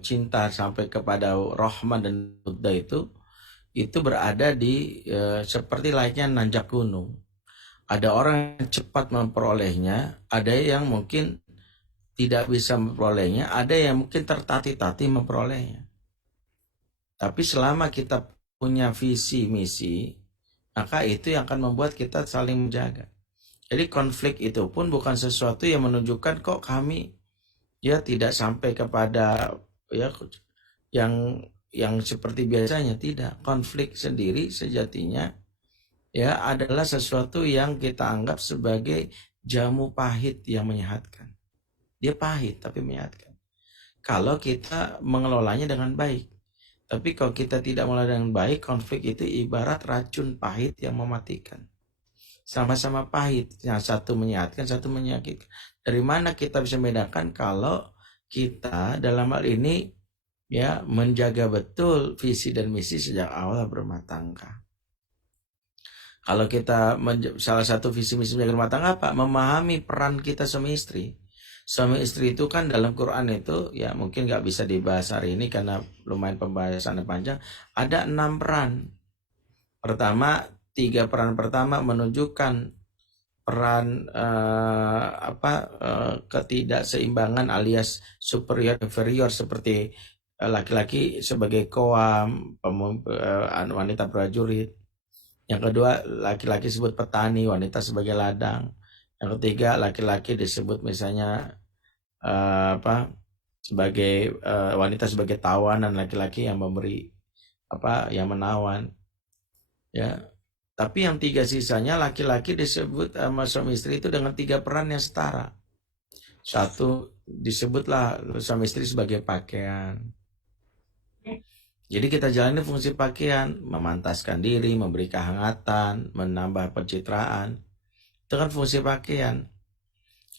cinta sampai kepada Rahman dan Buddha itu berada di seperti layaknya nanjak gunung. Ada orang yang cepat memperolehnya, ada yang mungkin tidak bisa memperolehnya, ada yang mungkin tertatih-tatih memperolehnya. Tapi selama kita punya visi misi, maka itu yang akan membuat kita saling menjaga. Jadi konflik itu pun bukan sesuatu yang menunjukkan kok kami ya tidak sampai kepada ya yang seperti biasanya. Tidak. Konflik sendiri sejatinya ya adalah sesuatu yang kita anggap sebagai jamu pahit yang menyehatkan. Dia pahit tapi menyehatkan. Kalau kita mengelolanya dengan baik. Tapi kalau kita tidak mengelola dengan baik, konflik itu ibarat racun pahit yang mematikan. Sama-sama pahit, yang satu menyehatkan, satu menyakitkan. Dari mana kita bisa membedakan kalau kita dalam hal ini ya menjaga betul visi dan misi sejak awal berumah tangga. Kalau kita salah satu visi misi menjaga rumah tangga apa? Memahami peran kita suami istri. Suami istri itu kan dalam Quran itu ya mungkin nggak bisa dibahas hari ini karena lumayan pembahasannya panjang. Ada 6 peran. Pertama, 3 peran pertama menunjukkan peran ketidakseimbangan alias superior inferior seperti laki-laki sebagai koam, wanita prajurit. Yang kedua, laki-laki disebut petani, wanita sebagai ladang. Yang ketiga, laki-laki disebut misalnya sebagai wanita sebagai tawanan, laki-laki yang memberi yang menawan. Ya. Tapi yang 3 sisanya laki-laki disebut sama suami istri itu dengan 3 peran yang setara. Satu disebutlah suami istri sebagai pakaian. Jadi kita jalani fungsi pakaian, memantaskan diri, memberi kehangatan, menambah pencitraan. Itu kan fungsi pakaian.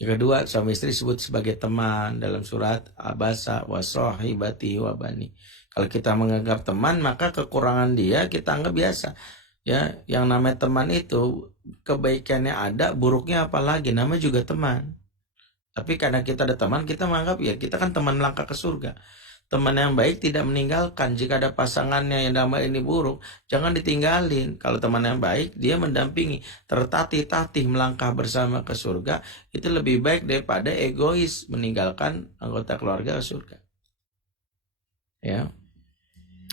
Yang kedua, suami istri disebut sebagai teman dalam surat Abasa wa sahibati wa bani. Kalau kita menganggap teman, maka kekurangan dia kita anggap biasa. Ya, yang namanya teman itu kebaikannya ada, buruknya apalagi, namanya juga teman. Tapi karena kita ada teman, kita menganggap ya kita kan teman melangkah ke surga. Teman yang baik tidak meninggalkan. Jika ada pasangannya yang dalam hal ini buruk, jangan ditinggalin. Kalau teman yang baik, dia mendampingi, tertatih-tatih melangkah bersama ke surga. Itu lebih baik daripada egois meninggalkan anggota keluarga ke surga. Ya.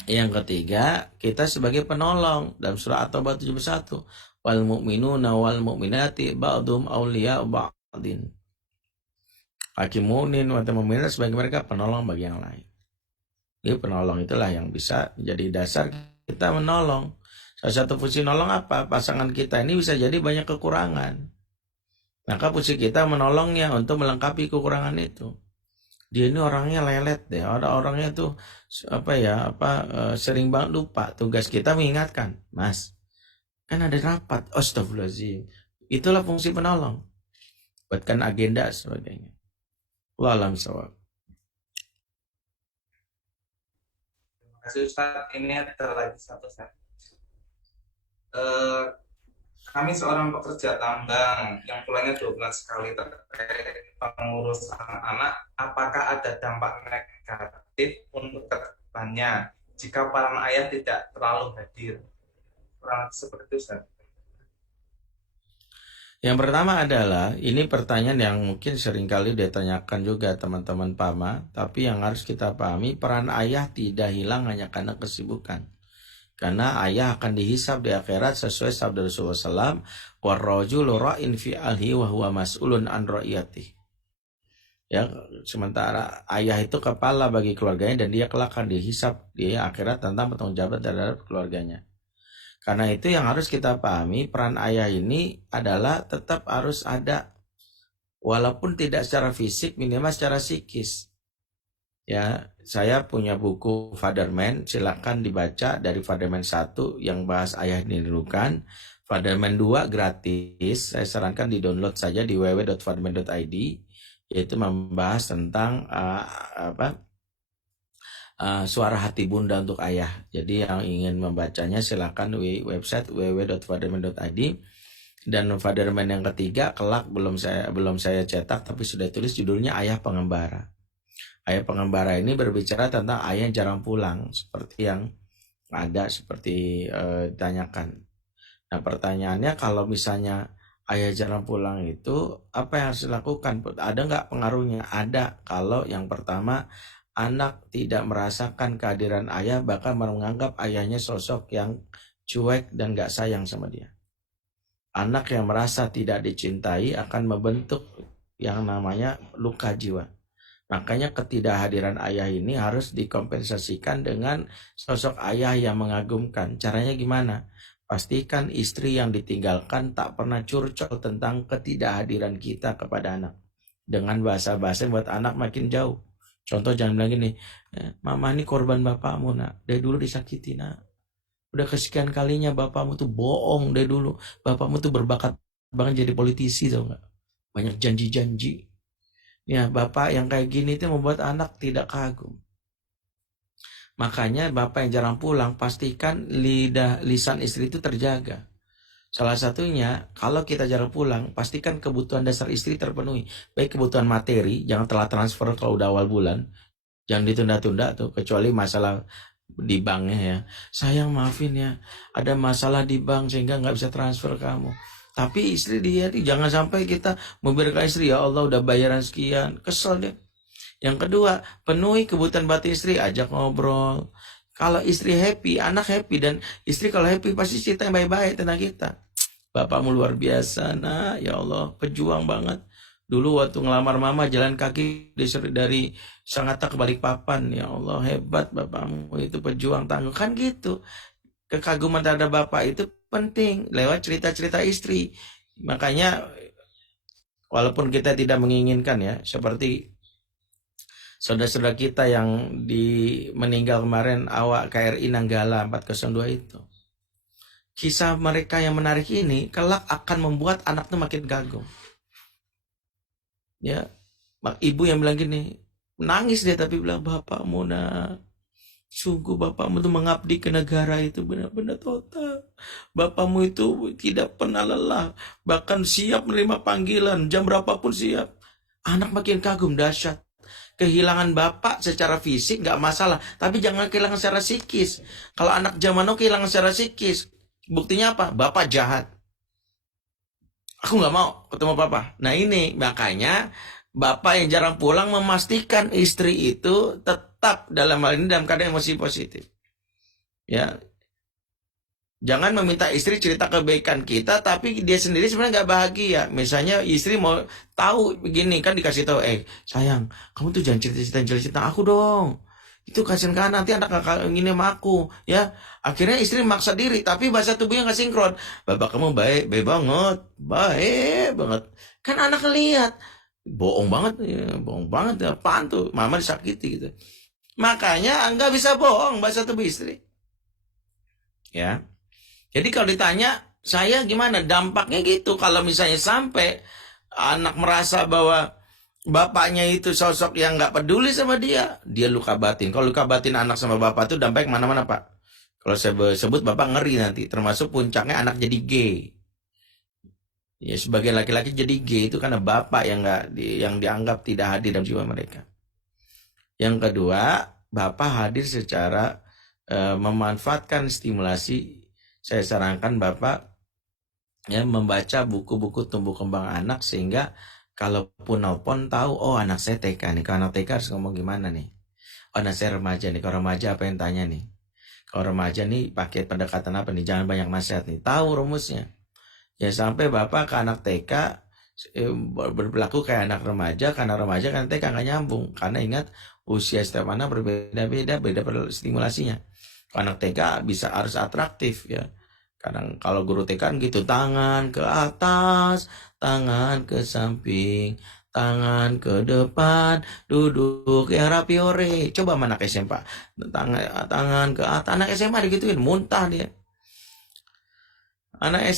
Yang ketiga, kita sebagai penolong dalam surah At-Taubah 71. Wal mu'minuna wal mu'minati ba'dhum awliya'u ba'din. Laki mu'min wanita mukminah sebagai mereka penolong bagi yang lain. Jadi penolong itulah yang bisa menjadi dasar kita menolong. Salah satu fungsi nolong apa? Pasangan kita ini bisa jadi banyak kekurangan. Maka fungsi kita menolongnya untuk melengkapi kekurangan itu. Dia ini orangnya lelet deh. Orangnya tuh sering banget lupa. Tugas kita mengingatkan, Mas, kan ada rapat. Astagfirullahaladzim. Itulah fungsi penolong. Buatkan agenda sebagainya. Wallahu a'lam. Terima kasih Ustaz. Ini ada lagi satu Ustaz. kami seorang pekerja tambang yang pulangnya 2 bulan sekali terkait pengurusan anak, apakah ada dampak negatif untuk kedepannya jika para ayah tidak terlalu hadir? Kurang lebih seperti itu, Ustaz. Yang pertama adalah, ini pertanyaan yang mungkin seringkali ditanyakan juga teman-teman PAMA, tapi yang harus kita pahami, peran ayah tidak hilang hanya karena kesibukan. Karena ayah akan dihisab di akhirat sesuai sabda Rasulullah SAW, warrajulu ra'in fi ahli wa huwa mas'ulun an ra'iyatih. Ya, sementara ayah itu kepala bagi keluarganya dan dia kelak akan dihisab di akhirat tentang bertanggung jawab terhadap keluarganya. Karena itu yang harus kita pahami, peran ayah ini adalah tetap harus ada, walaupun tidak secara fisik, minimal secara psikis. Ya, saya punya buku Fatherman, silakan dibaca dari Fatherman 1 yang bahas ayah dinirukan. Fatherman 2 gratis, saya sarankan di-download saja di www.fatherman.id, yaitu membahas tentang suara hati bunda untuk ayah. Jadi yang ingin membacanya silakan website www.fatherman.id. Dan Fatherman yang ketiga kelak belum saya cetak tapi sudah tulis, judulnya Ayah Pengembara. Ayah Pengembara ini berbicara tentang ayah yang jarang pulang, seperti yang ada seperti ditanyakan. Nah, pertanyaannya, kalau misalnya ayah jarang pulang itu apa yang harus dilakukan? Ada nggak pengaruhnya? Ada. Kalau yang pertama, anak tidak merasakan kehadiran ayah, bahkan menganggap ayahnya sosok yang cuek dan gak sayang sama dia. Anak yang merasa tidak dicintai akan membentuk yang namanya luka jiwa. Makanya ketidakhadiran ayah ini harus dikompensasikan dengan sosok ayah yang mengagumkan. Caranya gimana? Pastikan istri yang ditinggalkan tak pernah curcol tentang ketidakhadiran kita kepada anak. Dengan bahasa-bahasa yang buat anak makin jauh. Contoh, jangan bilang gini, mama ini korban bapakmu nak, dari dulu disakiti nak. Udah kesekian kalinya bapakmu tuh bohong dari dulu. Bapakmu tuh berbakat banget jadi politisi, tau gak? Banyak janji-janji. Ya, bapak yang kayak gini itu membuat anak tidak kagum. Makanya bapak yang jarang pulang, pastikan lisan istri itu terjaga. Salah satunya, kalau kita jarang pulang, pastikan kebutuhan dasar istri terpenuhi. Baik kebutuhan materi, jangan telat transfer kalau udah awal bulan. Jangan ditunda-tunda tuh, kecuali masalah di banknya ya. Sayang maafin ya, ada masalah di bank sehingga nggak bisa transfer kamu. Tapi istri dia, jangan sampai kita memberikan istri, ya Allah udah bayaran sekian, kesel deh. Yang kedua, penuhi kebutuhan batin istri, ajak ngobrol. Kalau istri happy, anak happy, dan istri kalau happy pasti cerita yang baik-baik tentang kita. Bapakmu luar biasa, nah ya Allah, pejuang banget. Dulu waktu ngelamar mama jalan kaki dari Sangatta ke Balikpapan, ya Allah hebat bapakmu itu, pejuang tangguh. Kan gitu. Kekaguman terhadap bapak itu penting lewat cerita-cerita istri. Makanya walaupun kita tidak menginginkan ya, seperti saudara-saudara kita yang meninggal kemarin, awak KRI Nanggala 402 itu. Kisah mereka yang menarik ini kelak akan membuat anak tuh makin kagum. Ya, ibu yang bilang gini, nangis dia tapi bilang, bapakmu nak, sungguh bapakmu tuh mengabdi ke negara itu benar-benar total. Bapakmu itu tidak pernah lelah, bahkan siap menerima panggilan, jam berapapun siap. Anak makin kagum, dahsyat. Kehilangan bapak secara fisik gak masalah, tapi jangan kehilangan secara psikis. Kalau anak zaman now kehilangan secara psikis, buktinya apa? Bapak jahat. Aku gak mau ketemu papa. Nah ini makanya bapak yang jarang pulang memastikan istri itu tetap dalam hal ini dalam keadaan emosi positif. Ya, jangan meminta istri cerita kebaikan kita, tapi dia sendiri sebenarnya gak bahagia. Misalnya istri mau tahu begini, kan dikasih tahu, sayang, kamu tuh jangan cerita aku dong. Itu kasihan kan nanti anak kakak ingin sama aku, ya. Akhirnya istri maksa diri, tapi bahasa tubuhnya nggak sinkron. Bapak kamu baik baik banget. Kan anak lihat, bohong banget ya, apaan tuh, mama disakiti gitu. Makanya nggak bisa bohong bahasa tubuh istri, ya. Jadi kalau ditanya saya gimana dampaknya gitu, kalau misalnya sampai anak merasa bahwa bapaknya itu sosok yang nggak peduli sama dia luka batin. Kalau luka batin anak sama bapak itu dampaknya mana-mana Pak. Kalau saya sebut bapak ngeri nanti, termasuk puncaknya anak jadi gay. Ya, sebagian laki-laki jadi gay itu karena bapak yang yang dianggap tidak hadir dalam jiwa mereka. Yang kedua, bapak hadir secara memanfaatkan stimulasi. Saya sarankan bapak ya membaca buku-buku tumbuh kembang anak, sehingga kalaupun nelpon tahu, oh anak saya TK nih, kalau anak TK harus ngomong gimana nih, oh anak saya remaja nih, kalau remaja apa yang tanya nih, kalau remaja nih pakai pendekatan apa nih, jangan banyak nasihat nih, tahu rumusnya. Ya sampai bapak ke anak TK berlaku kayak anak remaja, karena remaja kan TK nggak nyambung, karena ingat usia setiap anak berbeda-beda, beda stimulasinya. Anak TK bisa harus atraktif ya. Kadang kalau guru TK kan gitu, tangan ke atas, tangan ke samping, tangan ke depan, duduk yang rapi ore. Coba mana anak SMA, tangan ke atas, anak SMA digituin, muntah dia. Anak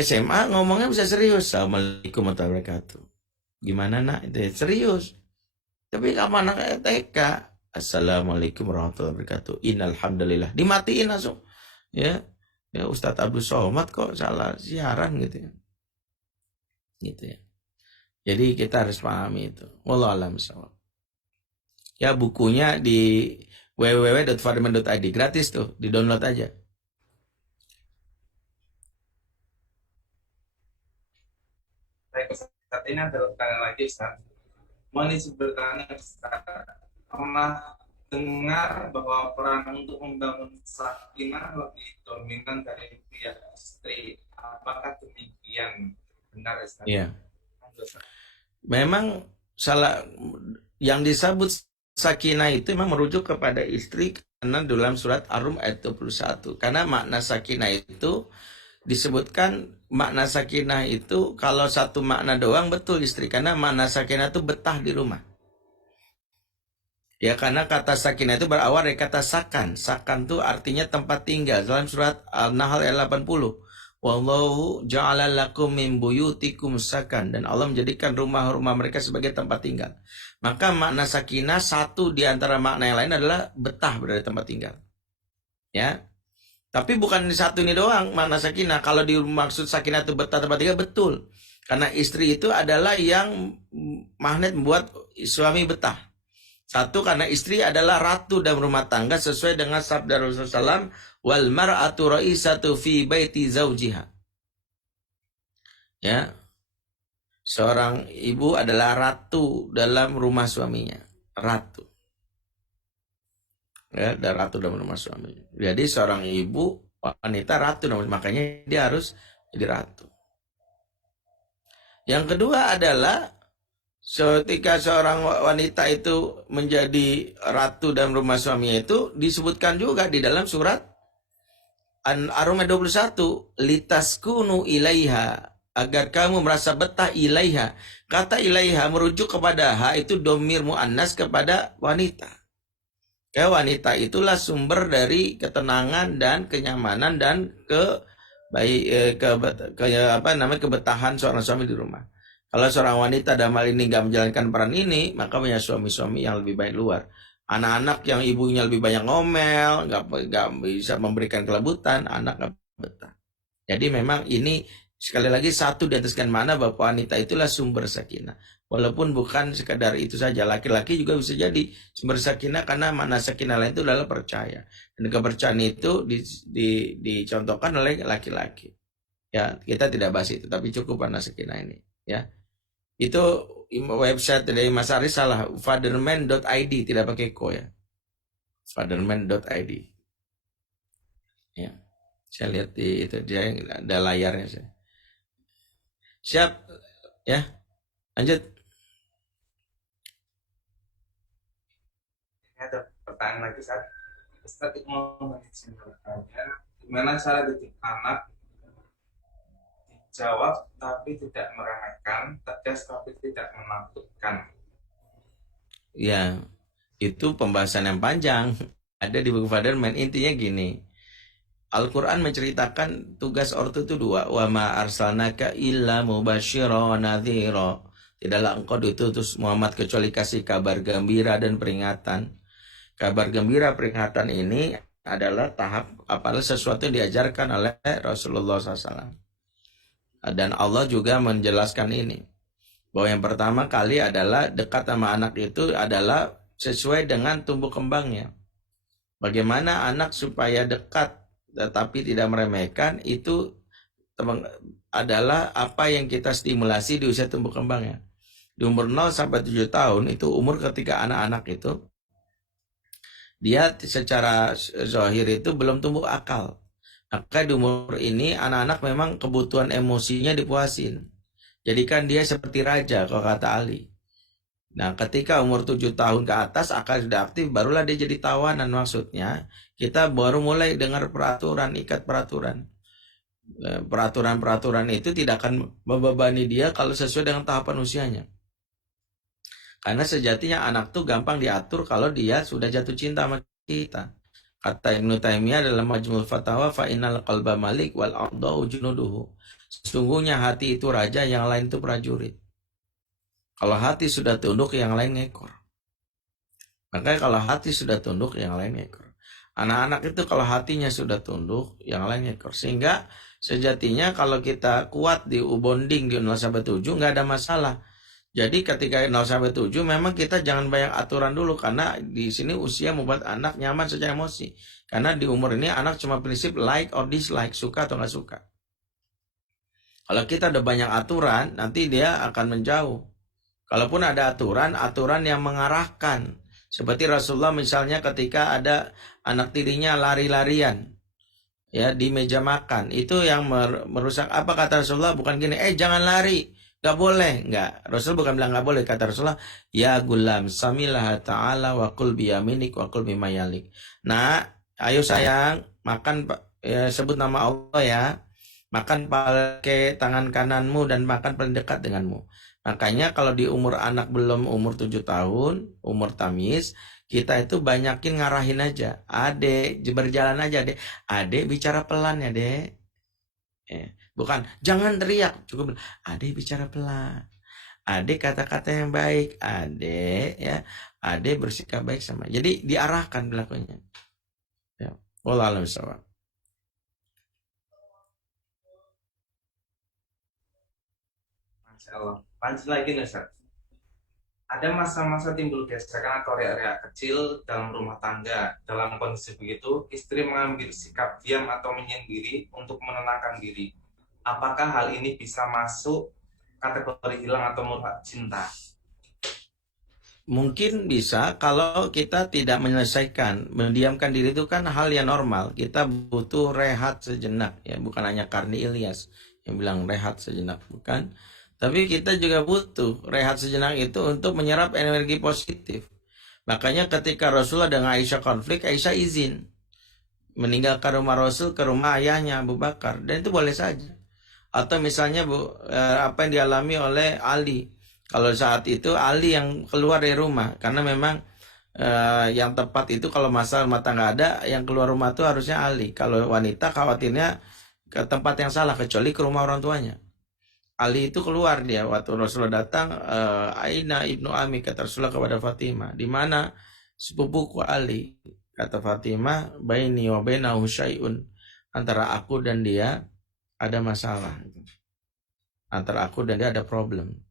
SMA ngomongnya bisa serius. Assalamualaikum warahmatullahi wabarakatuh. Gimana nak? Itu serius. Tapi kamu anak TK, Assalamualaikum warahmatullahi wabarakatuh. Innalhamdulillah. Dimatiin langsung. Ya, Ustadz Abdul Somad kok salah siaran gitu ya. Gitu ya. Jadi kita harus pahami itu. Wallahu a'lam bishawab. Ya, bukunya di www.farman.id, gratis tuh, di-download aja. Baik, saat ini ada pertanyaan lagi, Ustaz. Mohon izin bertanya, Ustaz. Pernah dengar bahwa peran untuk membangun sakinah lebih dominan dari pihak istri. Apakah demikian? Benar, Ustaz? Iya. Memang salah yang disebut sakinah itu memang merujuk kepada istri, karena dalam surat Ar-Rum ayat 21. Karena makna sakinah itu disebutkan, makna sakinah itu kalau satu makna doang betul istri, karena makna sakinah itu betah di rumah. Ya, karena kata sakinah itu berawal dari kata sakan. Sakan itu artinya tempat tinggal. Dalam surat Al-Nahl ayat 80. Wallahu ja'ala lakum min buyutikum sakan. Dan Allah menjadikan rumah-rumah mereka sebagai tempat tinggal. Maka makna sakinah satu di antara makna yang lain adalah betah berada di tempat tinggal. Ya. Tapi bukan satu ini doang makna sakinah. Kalau dimaksud sakinah itu betah tempat tinggal, betul. Karena istri itu adalah yang magnet membuat suami betah. Satu, karena istri adalah ratu dalam rumah tangga sesuai dengan sabda Rasulullah SAW, wal mar'atu ra'isatu fi baiti zawjiha. Ya. Seorang ibu adalah ratu dalam rumah suaminya. Ratu. Ya, dan ratu dalam rumah suaminya. Jadi seorang ibu, wanita ratu, makanya dia harus jadi ratu. Yang kedua adalah ketika seorang wanita itu menjadi ratu dalam rumah suaminya, itu disebutkan juga di dalam surat Ar-Rum 21, litaskunu ilaiha, agar kamu merasa betah ilaiha. Kata ilaiha merujuk kepada ha, itu domir muannas kepada wanita. Ya, wanita itulah sumber dari ketenangan dan kenyamanan dan kebetahan seorang suami di rumah. Kalau seorang wanita dalam hal ini nggak menjalankan peran ini, maka punya suami-suami yang lebih baik luar. Anak-anak yang ibunya lebih banyak ngomel, nggak bisa memberikan kelebutan, anak nggak betah. Jadi memang ini sekali lagi satu diataskan mana bahwa wanita itulah sumber sakinah. Walaupun bukan sekadar itu saja, laki-laki juga bisa jadi sumber sakinah, karena makna sakinah lain itu adalah percaya. Dan kepercayaan itu dicontohkan oleh laki-laki. Ya, kita tidak bahas itu, tapi cukup makna sakinah ini. Ya, itu website dari Mas Aris salah, fatherman.id, tidak pakai ko ya, fatherman.id. Ya, saya lihat di itu, dia ada layarnya. Siap ya, lanjut. Ada pertanyaan lagi, Ustaz mau bertanya, gimana cara didik anak dijawab tapi tidak meremehkan, tegas tapi tidak menakutkan? Ya, itu pembahasan yang panjang, ada di buku Fatherman. Intinya gini, Al-Quran menceritakan tugas ortu itu dua, wa ma arsalnaka illa mubasysyiran wa nadhira. Tidaklah engkau diutus Muhammad kecuali kasih kabar gembira dan peringatan. Kabar gembira peringatan ini adalah tahap apalah sesuatu yang diajarkan oleh Rasulullah SAW. Dan Allah juga menjelaskan ini, bahwa yang pertama kali adalah dekat sama anak itu adalah sesuai dengan tumbuh kembangnya. Bagaimana anak supaya dekat tetapi tidak meremehkan, itu adalah apa yang kita stimulasi di usia tumbuh kembangnya. Di umur 0 sampai 7 tahun itu umur ketika anak-anak itu dia secara zahir itu belum tumbuh akal. Maka di umur ini anak-anak memang kebutuhan emosinya dipuasin. Jadikan dia seperti raja kalau kata Ali. Nah, ketika umur 7 tahun ke atas akal sudah aktif, barulah dia jadi tawanan. Maksudnya kita baru mulai dengar peraturan, ikat peraturan. Peraturan-peraturan itu tidak akan membebani dia kalau sesuai dengan tahapan usianya. Karena sejatinya anak tuh gampang diatur kalau dia sudah jatuh cinta sama kita. Kata Ibnu Taimiyah dalam Majmu'ul Fatawa, fa innal qalba malik wal a'dha'u junuduhu. Sesungguhnya hati itu raja, yang lain itu prajurit. Kalau hati sudah tunduk, yang lain ngekor. Makanya kalau hati sudah tunduk, yang lain ngekor. Anak-anak itu kalau hatinya sudah tunduk, yang lain ngekor. Sehingga sejatinya kalau kita kuat di bonding di 0 sampai 7 nggak ada masalah. Jadi ketika 0 sampai 7 memang kita jangan banyak aturan dulu, karena di sini usia membuat anak nyaman secara emosi. Karena di umur ini anak cuma prinsip like or dislike, suka atau nggak suka. Kalau kita udah banyak aturan, nanti dia akan menjauh. Kalaupun ada aturan yang mengarahkan. Seperti Rasulullah misalnya ketika ada anak tirinya lari-larian ya di meja makan, itu yang merusak. Apa kata Rasulullah? Bukan gini, jangan lari, gak boleh. Enggak, Rasul bukan bilang gak boleh. Kata Rasulullah, ya gulam samilah ta'ala wa kul biyaminik wa kul bimayalik. Nah, ayo sayang, makan ya, sebut nama Allah ya. Makan pakai tangan kananmu dan makan paling dekat denganmu. Makanya kalau di umur anak belum umur 7 tahun, umur tamyiz, kita itu banyakin ngarahin aja. Adek, berjalan aja dek. Adek bicara pelan ya dek. Bukan, jangan teriak. Cukup, adek bicara pelan. Adek kata-kata yang baik. Adek ya, adek bersikap baik sama. Jadi diarahkan berlakunya. Ya, wallahu a'lam bishawab. Masya Allah. Lanjut lagi nih, Ustaz. Ada masa-masa timbul gesekan atau reak-reak kecil dalam rumah tangga. Dalam kondisi begitu, istri mengambil sikap diam atau menyendiri untuk menenangkan diri. Apakah hal ini bisa masuk kategori hilang atau murhak cinta? Mungkin bisa kalau kita tidak menyelesaikan. Mendiamkan diri itu kan hal yang normal. Kita butuh rehat sejenak ya, bukan hanya Karni Ilyas yang bilang rehat sejenak, bukan. Tapi kita juga butuh rehat sejenak itu untuk menyerap energi positif. Makanya ketika Rasulullah dengan Aisyah konflik, Aisyah izin meninggalkan rumah Rasul ke rumah ayahnya Abu Bakar, dan itu boleh saja. Atau misalnya apa yang dialami oleh Ali. Kalau saat itu Ali yang keluar dari rumah, karena memang yang tepat itu kalau masalah rumah tangga ada, yang keluar rumah itu harusnya Ali. Kalau wanita khawatirnya ke tempat yang salah, kecuali ke rumah orang tuanya. Ali itu keluar dia waktu Rasulullah datang, Aina ibnu Ami, kata Rasulullah kepada Fatimah, di mana sepupuku Ali? Kata Fatimah, baini wa bainahu syai'un, antara aku dan dia ada masalah, antara aku dan dia ada problem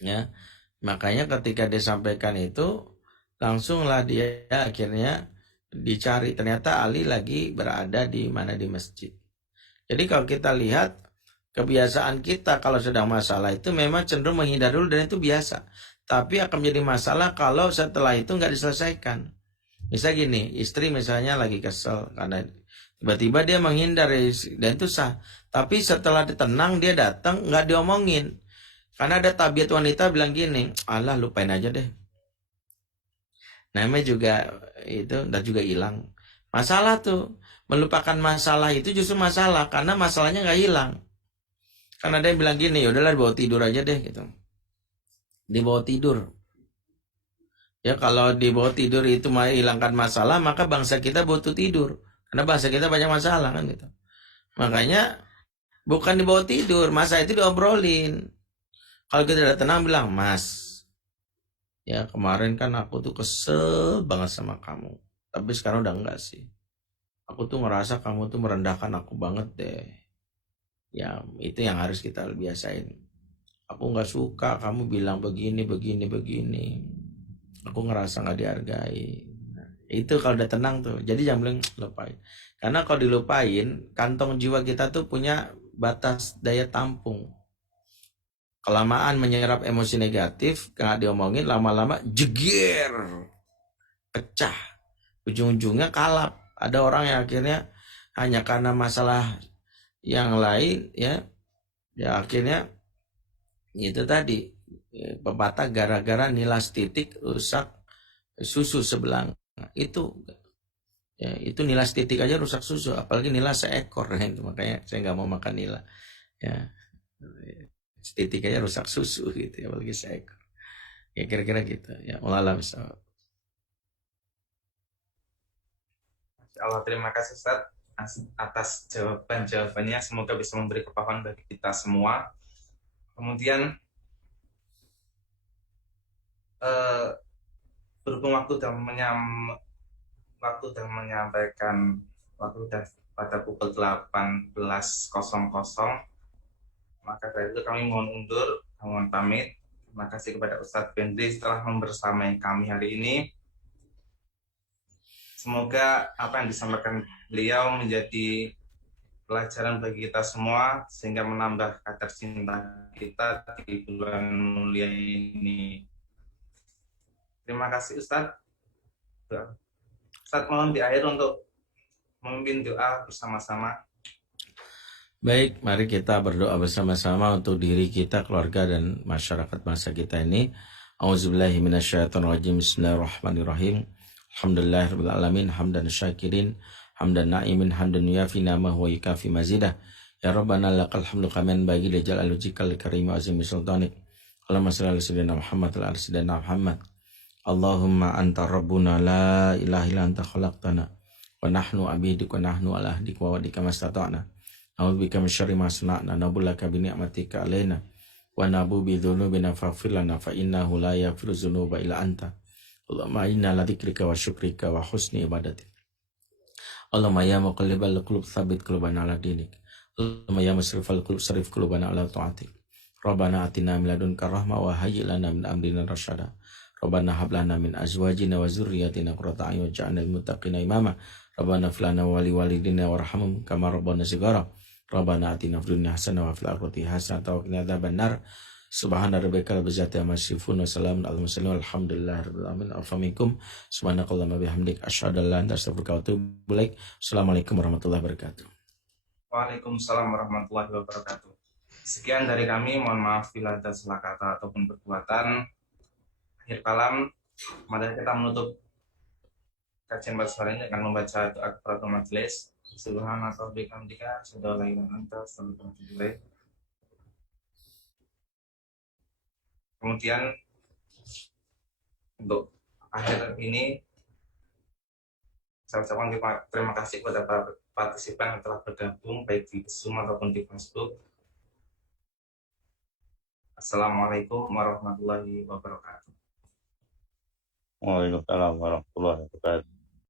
ya. Makanya ketika dia sampaikan itu, langsunglah dia akhirnya dicari, ternyata Ali lagi berada di mana, di masjid. Jadi kalau kita lihat kebiasaan kita kalau sedang masalah itu memang cenderung menghindar dulu, dan itu biasa. Tapi akan menjadi masalah kalau setelah itu nggak diselesaikan. Misalnya gini, istri misalnya lagi kesel karena tiba-tiba dia menghindar, dan itu sah. Tapi setelah tenang dia datang, nggak diomongin. Karena ada tabiat wanita bilang gini, alah lupain aja deh. Namanya juga itu, dan juga hilang. Masalah tuh, melupakan masalah itu justru masalah, karena masalahnya nggak hilang. Karena ada yang bilang gini, yaudahlah dibawa tidur aja deh gitu. Dibawa tidur. Ya kalau dibawa tidur itu menghilangkan masalah, maka bangsa kita butuh tidur. Karena bangsa kita banyak masalah kan gitu. Makanya bukan dibawa tidur, masa itu diobrolin. Kalau kita udah tenang bilang, Mas, ya kemarin kan aku tuh kesel banget sama kamu. Tapi sekarang udah enggak sih. Aku tuh ngerasa kamu tuh merendahkan aku banget deh. Ya, itu yang harus kita biasain. Aku nggak suka kamu bilang begini, begini, begini. Aku ngerasa nggak dihargai. Nah, itu kalau udah tenang tuh. Jadi jangan bilang lupain. Karena kalau dilupain, kantong jiwa kita tuh punya batas daya tampung. Kelamaan menyerap emosi negatif, nggak diomongin, lama-lama jeger, pecah. Ujung-ujungnya kalap. Ada orang yang akhirnya hanya karena masalah yang lain, ya akhirnya itu tadi, pepatah gara-gara nilas titik rusak susu sebelang. Itu itu nilas titik aja rusak susu, apalagi nilas seekor. Itu makanya saya nggak mau makan nila. Ya, titik aja rusak susu gitu ya, apalagi seekor. Ya kira-kira gitu. Ya, Allah bisa. Allah, terima kasih Ustaz atas jawabannya. Semoga bisa memberi kepahaman bagi kita semua. Kemudian berhubung waktu sudah menyampaikan waktu sudah pada pukul 18.00, maka dari itu kami mohon undur, mohon pamit. Terima kasih kepada Ustadz Bendri telah membersamai kami hari ini. Semoga apa yang disampaikan beliau menjadi pelajaran bagi kita semua, sehingga menambah kadar cinta kita di bulan mulia ini. Terima kasih Ustadz. Ustadz, mohon di akhir untuk memimpin doa bersama-sama. Baik, mari kita berdoa bersama-sama untuk diri kita, keluarga, dan masyarakat bangsa kita ini. Auzubillahi minasyaitonirrajim. Bismillahirrahmanirrahim. Alhamdulillahirabbil alamin, hamdan syakirin, hamdan na'imin, hamdan yuafi ni'amahu wa yukafi mazidah. Ya Rabbana lakal hamdu kaman bagi li jalali wajhikal karim wa azimi sultanik. Allahumma shalli ala sayyidina Muhammad wa ala sayyidina Muhammad. Allahumma anta rabbuna la ilaha illa anta khalaqtana wa nahnu abiduk wa nahnu ala ahdik wa wadika mastata'na. A'udzubika min syarri ma sana'na, nabulaka bi ni'matika alaina wa nabu bi dzunubina faghfir lana fa innahu la yaghfiru dzunuba illa anta. Allahumma inna ala dzikrika wa syukrika wa husni ibadatik. Allahumma ya muqallibal qulub tsabbit qulubana ala dinik. Allahumma ya musrifal qulub sarif qulubana ala ta'atik. Rabbana atina min ladunka rahmah wa hayyi lana min amrina rasyada. Rabbana hab lana min azwajina wa dzurriyyatina qurrata a'yun waj'alna lil muttaqina imama. Rabbana fil lana wa liwalidina warhamhum kama rabbana shighara. Rabbana atina fid dunya hasanah wa fil akhirati hasanah wa qina adzabannar. Subhana rabbika rabbil izzati amma yasifun wa salamun alal mursalin walhamdulillahirabbil alamin. Assalamualaikum subhanakallahumma bihamdik asyhadu an la ilaha illa anta astaghfiruka wa atubu ilaik. Assalamualaikum warahmatullahi wabarakatuh. Waalaikumsalam warahmatullahi wabarakatuh. Sekian dari kami, mohon maaf bila ada salah kata ataupun perbuatan. Akhir kalam, mari kita menutup kajian pada sore ini dengan membaca doa kafaratul majelis. Subhanaka wa bihamdika asyhadu an la ilaha illa anta astaghfiruka wa atubu ilaik. Kemudian untuk akhir ini saya ucapkan terima kasih kepada para partisipan yang telah bergabung baik di Zoom ataupun di Facebook. Assalamualaikum warahmatullahi wabarakatuh. Waalaikumsalam warahmatullahi wabarakatuh.